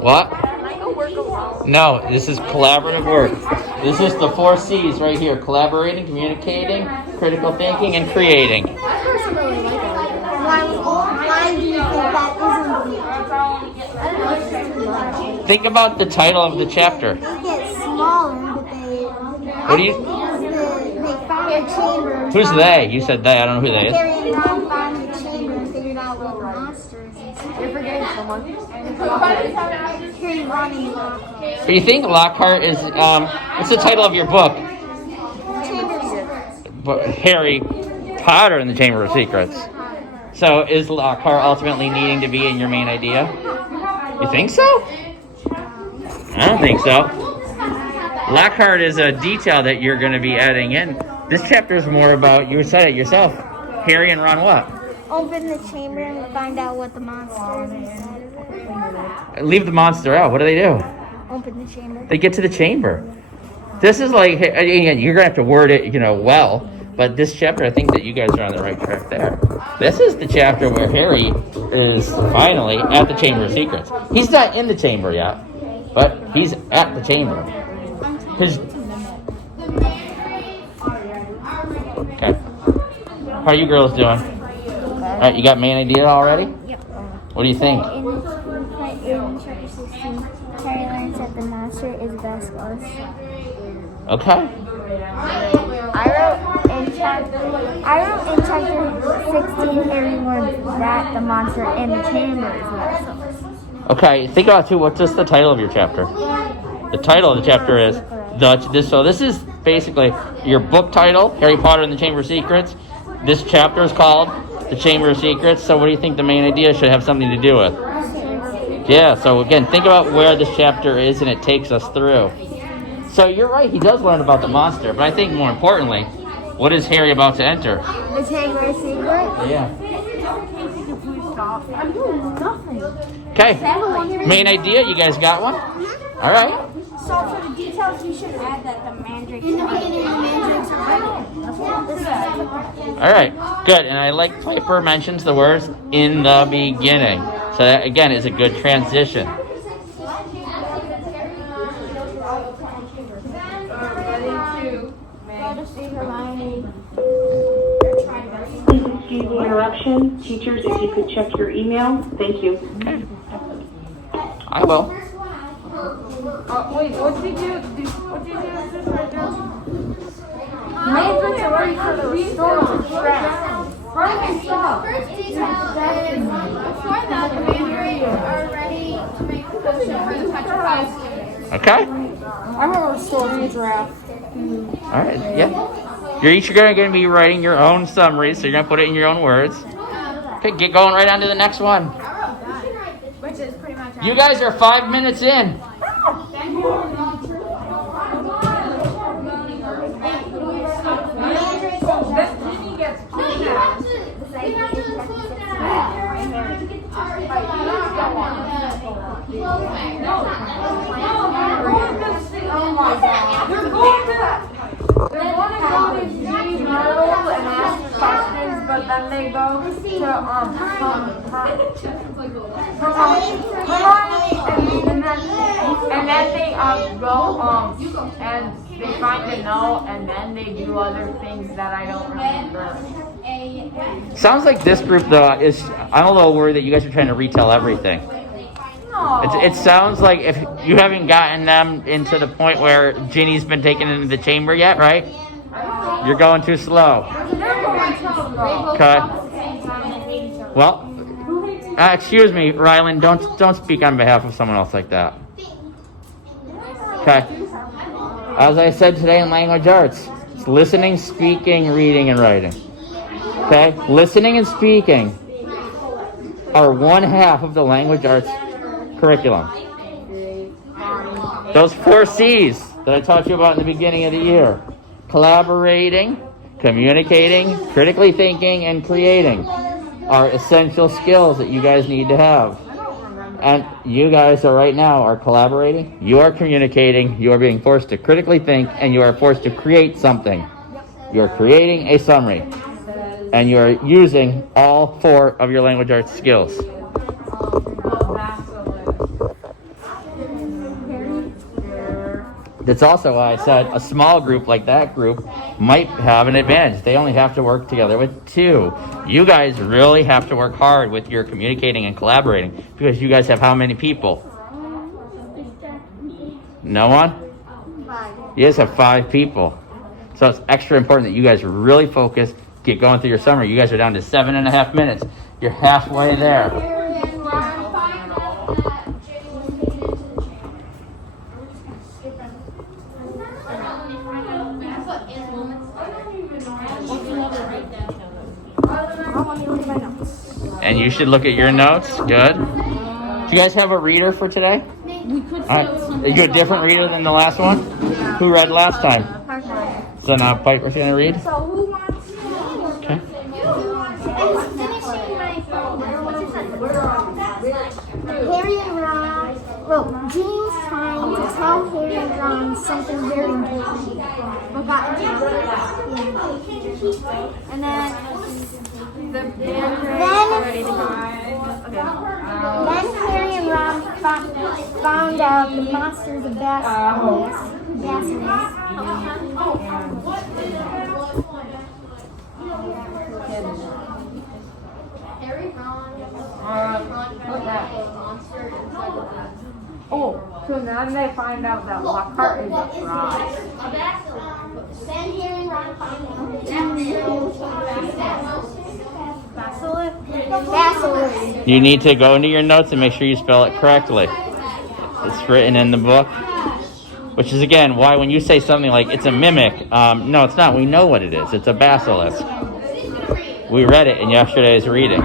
What? No, this is collaborative work. This is the 4 C's right here. Collaborating, communicating, critical thinking, and creating. Why do you think that isn't? Think about the title of the chapter. They get smaller, but they. What do you? They found a chamber. Who's they? You said they. I don't know who they is. Harry and Ron found the chamber and figured out what the monster is. You're forgetting someone. Harry, Ron, and Lockhart. Do you think Lockhart is? What's the title of your book? Chamber of Secrets. Harry Potter in the Chamber of Secrets. So is Lockhart ultimately needing to be in your main idea? You think so? I don't think so. Lockhart is a detail that you're going to be adding in. This chapter is more about, you said it yourself, Harry and Ron what? Open the chamber and find out what the monster is inside of it. Leave the monster out. What do? Open the chamber. They get to the chamber. This is like, again, you're going to have to word it, well. But this chapter, I think that you guys are on the right track there. This is the chapter where Harry is finally at the Chamber of Secrets. He's not in the chamber yet, but he's at the chamber. Okay. How are you girls doing? All right, you got main idea already? Yep. What do you think? In chapter 16, Harry learns that the monster is Vasquez. Okay. I wrote in chapter 16, Harry learns that the monster in the chamber is Vasquez. Okay, think about too, what's the title of your chapter? The title of the chapter is so this is basically your book title, Harry Potter and the Chamber of Secrets. This chapter is called The Chamber of Secrets. So what do you think the main idea should have something to do with? Yeah, so again, think about where this chapter is and it takes us through. So you're right, he does learn about the monster, but I think more importantly, what is Harry about to enter? The Chamber of Secrets? Yeah. I'm doing nothing. Okay, main idea, you guys got one? All right. So for the details, you should add that the mandrakes. In the beginning, the mandrakes are pregnant. All right, good. And I like Piper mentions the words in the beginning. So that, again, is a good transition. Please excuse the interruption. Teachers, if you could check your email. Thank you. Okay. I will. Wait, what did you do? What did you do right there? Mandrakes are ready for the storm. First detail is before that, the mandrakes are ready to make the potion for the petrified students. Okay. I remember story draft. All right. Yeah. You're each going to be writing your own summary, so you're going to put it in your own words. Okay, get going right on to the next one. Which is pretty much You guys are 5 minutes in. They're going to go to G Myrtle and ask questions, but then they go to and then they go and they find a note and then they do other things that I don't remember. Sounds like this group though is. I'm a little worried that you guys are trying to retell everything. No. It sounds like if you haven't gotten them into the point where Ginny's been taken into the chamber yet, right? You're going too slow. Okay. Well, excuse me, Rylan. Don't speak on behalf of someone else like that. Okay. As I said today in language arts, it's listening, speaking, reading, and writing. Okay. Listening and speaking are 1/2 of the language arts curriculum. Those 4 C's that I taught you about in the beginning of the year: collaborating, communicating, critically thinking, and creating are essential skills that you guys need to have. And you guys are right now are collaborating, you are communicating, you are being forced to critically think, and you are forced to create something. You are creating a summary. And you are using all 4 of your language arts skills. That's also why I said a small group like that group might have an advantage. They only have to work together with 2. You guys really have to work hard with your communicating and collaborating because you guys have how many people? No one? You guys have 5 people. So it's extra important that you guys really focus, get going through your summary. You guys are down to 7.5 minutes. You're halfway there. And you should look at your notes. Good. Do you guys have a reader for today? We could Are you a different reader than the last one? Who read last time? So now Piper's going to read? So who wants to? Okay. I'm finishing my Harry and Ron. Well, Ginny's trying to tell Harry and Ron something very important. And then Harry and Ron found out the monster's a basilisk. Harry, Ron, Oh, so then they find out that Lockhart is a fraud. Then Harry and Ron find out. Basilisk. You need to go into your notes and make sure you spell it correctly. It's written in the book. Which is, again, why when you say something like it's a mimic, no, it's not. We know what it is. It's a basilisk. We read it in yesterday's reading.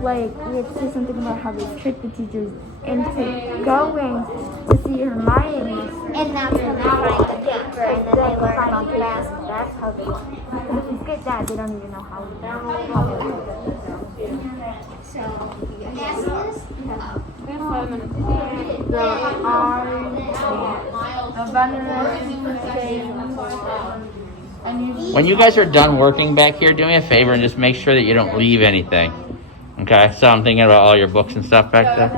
Like, we had to say something about how they tricked the teachers into going to see Hermione. And that's how they find the paper, and then they learn about the basket. That's how they learn. If you get that, they don't even know how they learn. So, basilisk? The When you guys are done working back here, do me a favor and just make sure that you don't leave anything. Okay? So I'm thinking about all your books and stuff back there.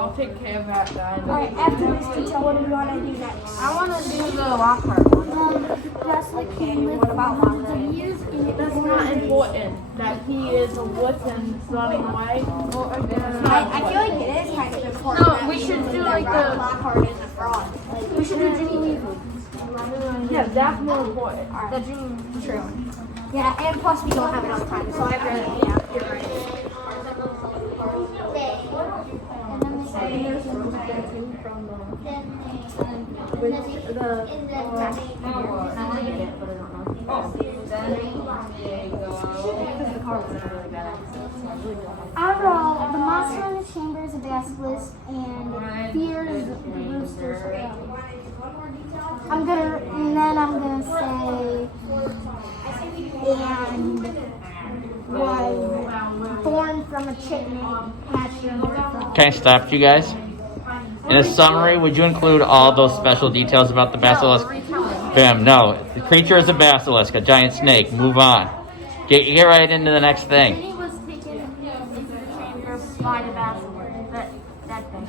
I'll take care of that, guys. Alright, after this teacher, what do you want to do next? I want to do the Lockhart one. Just like what about Lockhart? That's not important. That he is a woods and running away. I feel like it is kind of important. No, we should do like the. Lockhart is a fraud. We should do Ginny Weasley. Yeah, that's more important. The dream true. Yeah, and plus we don't have enough time, so I really you're right. Overall, the monster in the chamber is a basilisk and fears the rooster's crow. And then I'm gonna say, and was born from a chicken hatched from a frog. Can I stop you guys? In a summary, would you include all those special details about the basilisk? Bam, no. The creature is a basilisk, a giant snake. Move on. Get right into the next thing. Jenny was taken into the chamber by the basilisk. That thing.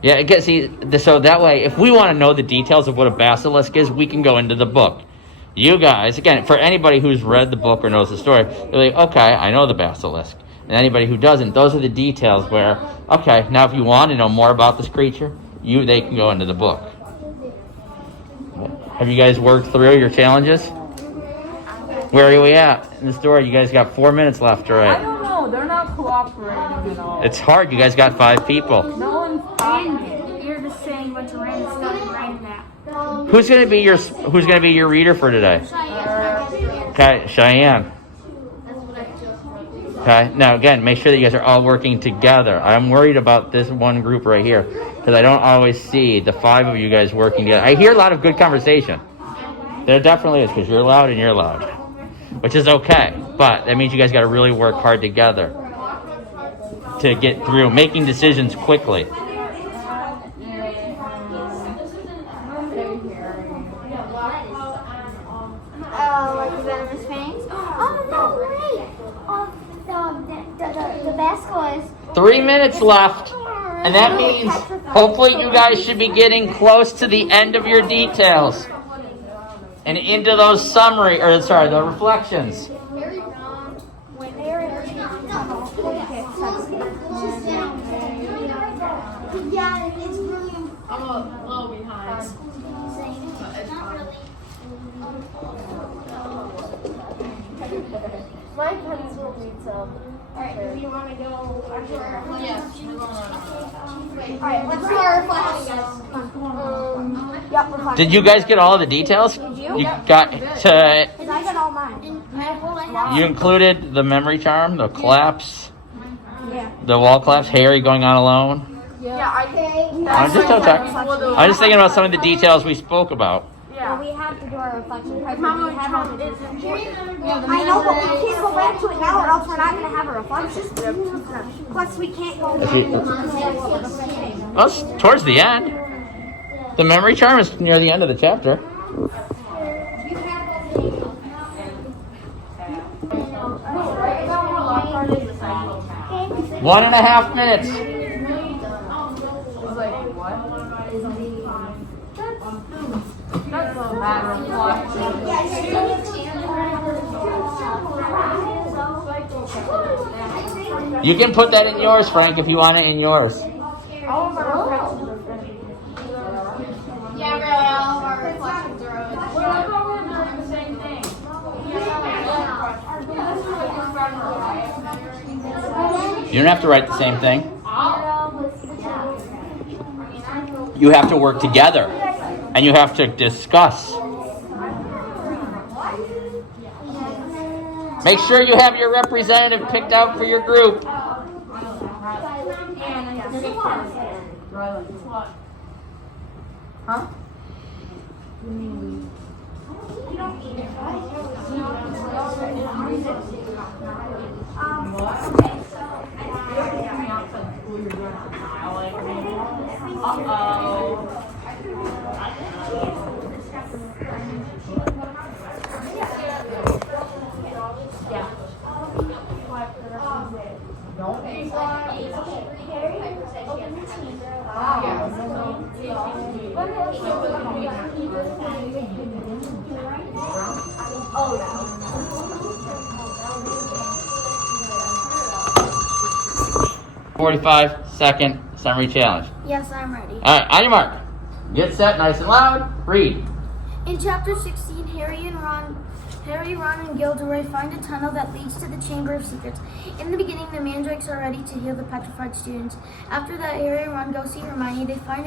Yeah, so that way, if we want to know the details of what a basilisk is, we can go into the book. You guys, again, for anybody who's read the book or knows the story, they're like, okay, I know the basilisk. And anybody who doesn't, those are the details where, okay, now if you want to know more about this creature, they can go into the book. Have you guys worked through your challenges? Where are we at in the story? You guys got 4 minutes left, I right? don't know. They're not cooperating at all. It's hard. You guys got 5 people. No one's talking. You're just saying what to random stuff and writing that. Who's gonna be your reader for today? Okay, Cheyenne. Okay, now again, make sure that you guys are all working together. I'm worried about this one group right here because I don't always see the 5 of you guys working together. I hear a lot of good conversation. There definitely is because you're loud and you're loud, which is okay. But that means you guys got to really work hard together to get through making decisions quickly. Like the venomous fangs? Oh, no, wait. The basilisk. 3 minutes left, and that means hopefully you guys should be getting close to the end of your details and into those the reflections. When they're in the tunnel, Yeah, it's really important. I'm a little behind. my pencil needs some. Alright, do you want to go after? Yes, we're going on. Alright, let's do our reflections. Yep, we're fine. Did you guys get all of the details? You got to. Because I got all mine. You included the memory charm, the collapse, Yeah. the wall collapse, Harry going on alone. Yeah, I'm just thinking about some of the details we spoke about. Well, we have to do our reflection. Memory charm is important. I know, but we can't go back to it now, or else we're not going to have a reflection. Plus, we can't go back. Well, it's towards the end. The memory charm is near the end of the chapter. 1.5 minutes. That's a bad reflection. You can put that in yours, Frank, if you want it in yours. Yeah, really, all of our reflections are over there. Well, I thought we were doing the same thing. You don't have to write the same thing. You have to work together, and you have to discuss. Make sure you have your representative picked out for your group. Huh? Oh, 45-second summary challenge. Yes, I'm ready. All right, on your mark. Get set, nice and loud. Read. In chapter 16, Harry, Ron, and Gilderoy find a tunnel that leads to the Chamber of Secrets. In the beginning, the mandrakes are ready to heal the petrified students. After that, Harry and Ron go see Hermione. They find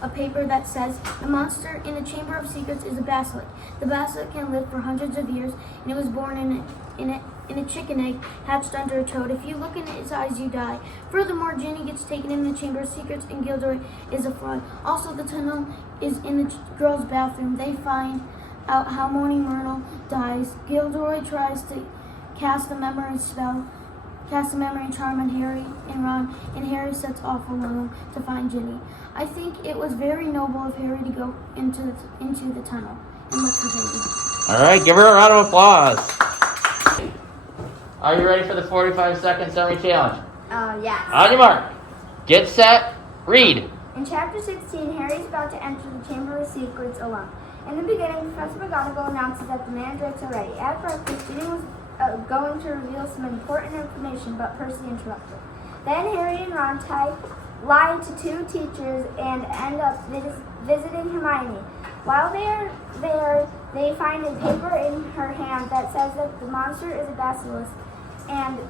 a paper that says, the monster in the Chamber of Secrets is a basilisk. The basilisk can live for hundreds of years, and it was born in a chicken egg hatched under a toad. If you look in its eyes, you die. Furthermore, Ginny gets taken in the Chamber of Secrets, and Gilderoy is a fraud. Also, the tunnel is in the girls' bathroom. They find out how Moaning Myrtle dies. Gilderoy tries to cast a memory spell casts a memory charm on Harry and Ron, and Harry sets off alone to find Ginny. I think it was very noble of Harry to go into the tunnel and look for Ginny. All right, give her a round of applause. Are you ready for the 45-second summary challenge? Yes. On your mark. Get set. Read. In Chapter 16, Harry is about to enter the Chamber of Secrets alone. In the beginning, Professor McGonagall announces that the mandrakes are ready. At breakfast, Ginny was going to reveal some important information, but Percy interrupted. Then Harry and Ron lie to two teachers and end up visiting Hermione. While they are there, they find a paper in her hand that says that the monster is a basilisk, and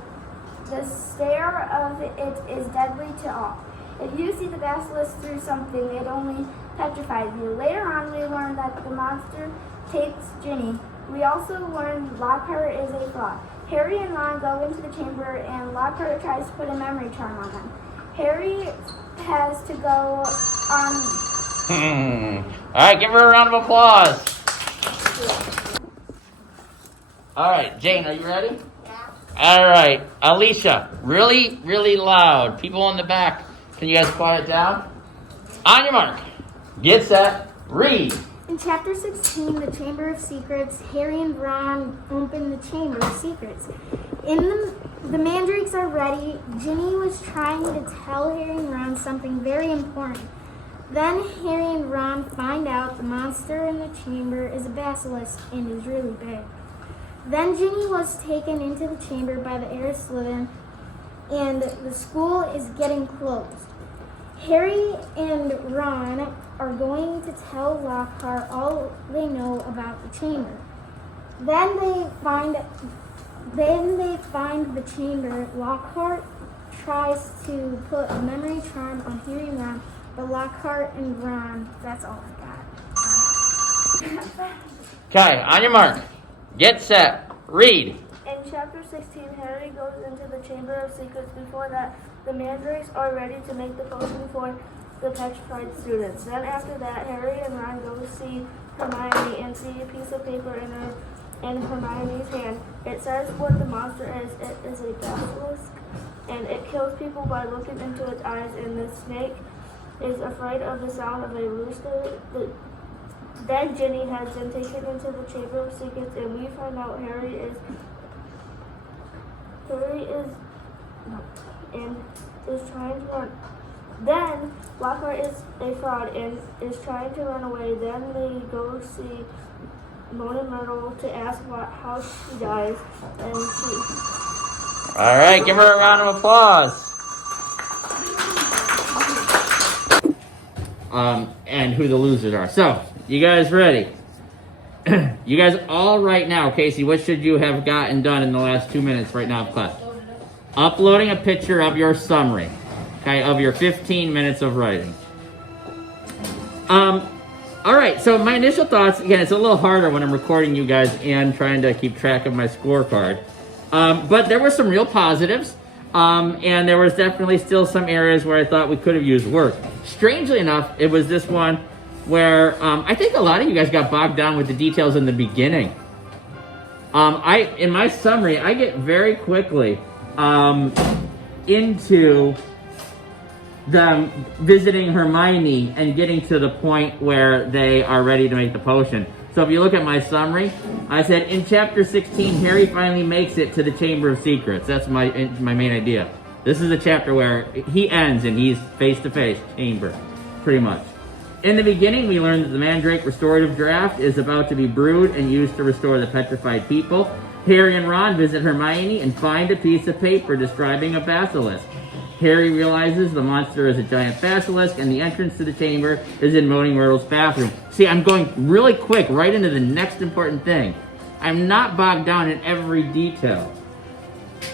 the stare of it is deadly to all. If you see the basilisk through something, it only petrifies you. Later on, we learn that the monster takes Ginny. We also learn Lockhart is a fraud. Harry and Ron go into the chamber, and Lockhart tries to put a memory charm on them. Harry has to go on. All right, give her a round of applause. All right, Jane, are you ready? Yeah. All right, Alicia, really, really loud. People in the back, can you guys quiet down? On your mark. Get set. Read. In Chapter 16, the Chamber of Secrets, Harry and Ron open the Chamber of Secrets. The mandrakes are ready. Ginny was trying to tell Harry and Ron something very important. Then Harry and Ron find out the monster in the chamber is a basilisk and is really big. Then Ginny was taken into the chamber by the heir Slytherin, and the school is getting closed. Harry and Ron are going to tell Lockhart all they know about the chamber. Then they find the chamber. Lockhart tries to put a memory charm on Harry and Ron, but Lockhart and Ron, that's all I got. Okay, on your mark. Get set. Read. In Chapter 16, Harry goes into the Chamber of Secrets. Before that, the mandrakes are ready to make the potion for the petrified students. Then after that, Harry and Ron go to see Hermione and see a piece of paper in Hermione's hand. It says what the monster is. It is a basilisk, and it kills people by looking into its eyes, and the snake is afraid of the sound of a rooster. Then Ginny has been taken into the Chamber of Secrets, and we find out Harry is trying to run. Then Lockhart is a fraud and is trying to run away. Then they go see Mona Myrtle to ask how she dies, and she. All right, give her a round of applause. And who the losers are. So, you guys ready? You guys all right now, Casey, what should you have gotten done in the last 2 minutes right now of class? Uploading a picture of your summary, okay, of your 15 minutes of writing. All right, so my initial thoughts, again, it's a little harder when I'm recording you guys and trying to keep track of my scorecard. But there were some real positives. And there was definitely still some areas where I thought we could have used work. Strangely enough, it was this one where I think a lot of you guys got bogged down with the details in the beginning. In my summary, I get very quickly into them visiting Hermione and getting to the point where they are ready to make the potion. So if you look at my summary, I said in Chapter 16, Harry finally makes it to the Chamber of Secrets. That's my main idea. This is a chapter where he ends and he's face-to-face, chamber, pretty much. In the beginning, we learned that the Mandrake restorative draft is about to be brewed and used to restore the petrified people. Harry and Ron visit Hermione and find a piece of paper describing a basilisk. Harry realizes the monster is a giant basilisk, and the entrance to the chamber is in Moaning Myrtle's bathroom. See, I'm going really quick right into the next important thing. I'm not bogged down in every detail.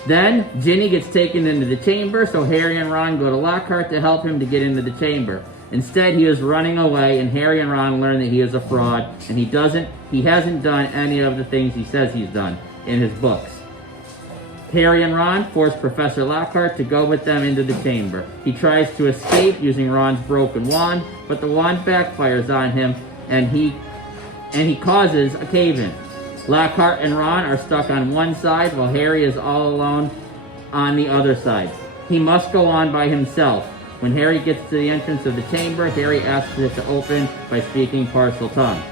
Then, Ginny gets taken into the chamber, so Harry and Ron go to Lockhart to help him to get into the chamber. Instead, he is running away, and Harry and Ron learn that he is a fraud, and he hasn't done any of the things he says he's done in his books. Harry and Ron force Professor Lockhart to go with them into the chamber. He tries to escape using Ron's broken wand, but the wand backfires on him, and he causes a cave-in. Lockhart and Ron are stuck on one side, while Harry is all alone on the other side. He must go on by himself. When Harry gets to the entrance of the chamber, Harry asks it to open by speaking parcel tongue.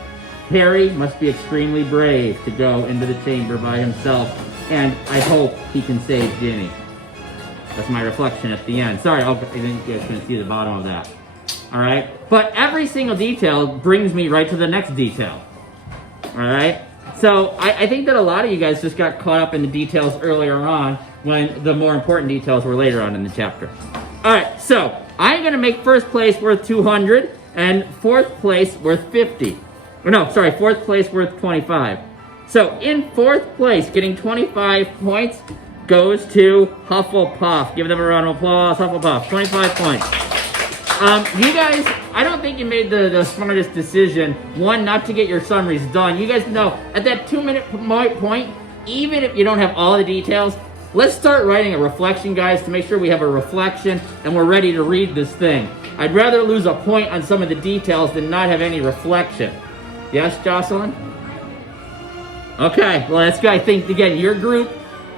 Harry must be extremely brave to go into the chamber by himself, and I hope he can save Ginny. That's my reflection at the end. Sorry, I think you guys couldn't see the bottom of that. Alright? But every single detail brings me right to the next detail. Alright? So, I think that a lot of you guys just got caught up in the details earlier on when the more important details were later on in the chapter. Alright, so, I'm going to make first place worth 200 and fourth place worth 50. No, sorry, fourth place worth 25. So, in fourth place, getting 25 points goes to Hufflepuff. Give them a round of applause, Hufflepuff. 25 points. You guys, I don't think you made the smartest decision. One, not to get your summaries done. You guys know, at that 2-minute point, even if you don't have all the details, let's start writing a reflection, guys, to make sure we have a reflection and we're ready to read this thing. I'd rather lose a point on some of the details than not have any reflection. Yes, Jocelyn? Okay, well, let's go. I think, again, your group,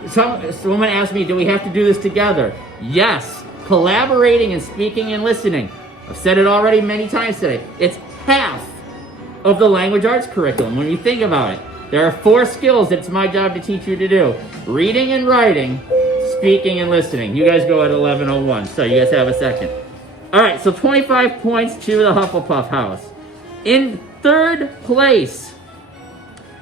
someone asked me, do we have to do this together? Yes. Collaborating and speaking and listening. I've said it already many times today. It's half of the language arts curriculum when you think about it. There are 4 skills that it's my job to teach you to do. Reading and writing, speaking and listening. You guys go at 11:01, so you guys have a second. All right, so 25 points to the Hufflepuff house. In third place,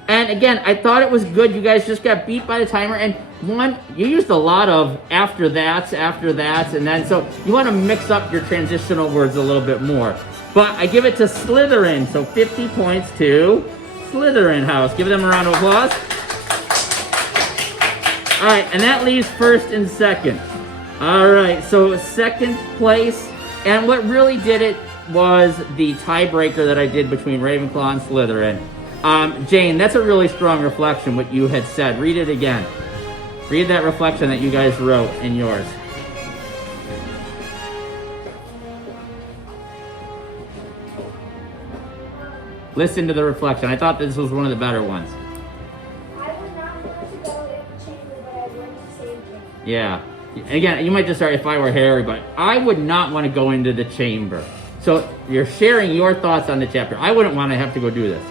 and again, I thought it was good. You guys just got beat by the timer, and one, you used a lot of after that, and then, so you want to mix up your transitional words a little bit more. But I give it to Slytherin, so 50 points to Slytherin house. Give them a round of applause. All right, and that leaves first and second. All right, so second place, and what really did it was the tiebreaker that I did between Ravenclaw and Slytherin. Jane, that's a really strong reflection, what you had said. Read it again. Read that reflection that you guys wrote in yours. Listen to the reflection. I thought this was one of the better ones. I would not want to go in the chamber, but I would to save Jane. Yeah. Again, you might just start if I were Harry, but I would not want to go into the chamber. So you're sharing your thoughts on the chapter. I wouldn't want to have to go do this.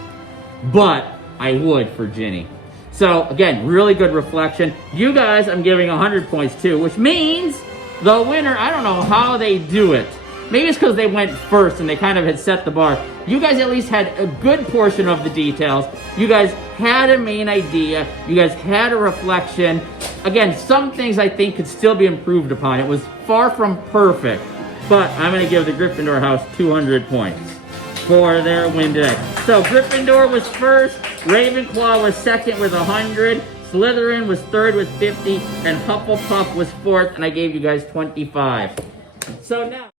But I would for Ginny. So, again, really good reflection. You guys, I'm giving 100 points too, which means the winner, I don't know how they do it. Maybe it's because they went first and they kind of had set the bar. You guys at least had a good portion of the details. You guys had a main idea. You guys had a reflection. Again, some things I think could still be improved upon. It was far from perfect. But I'm going to give the Gryffindor house 200 points for their win today. So Gryffindor was first, Ravenclaw was second with 100, Slytherin was third with 50, and Hufflepuff was fourth, and I gave you guys 25. So now...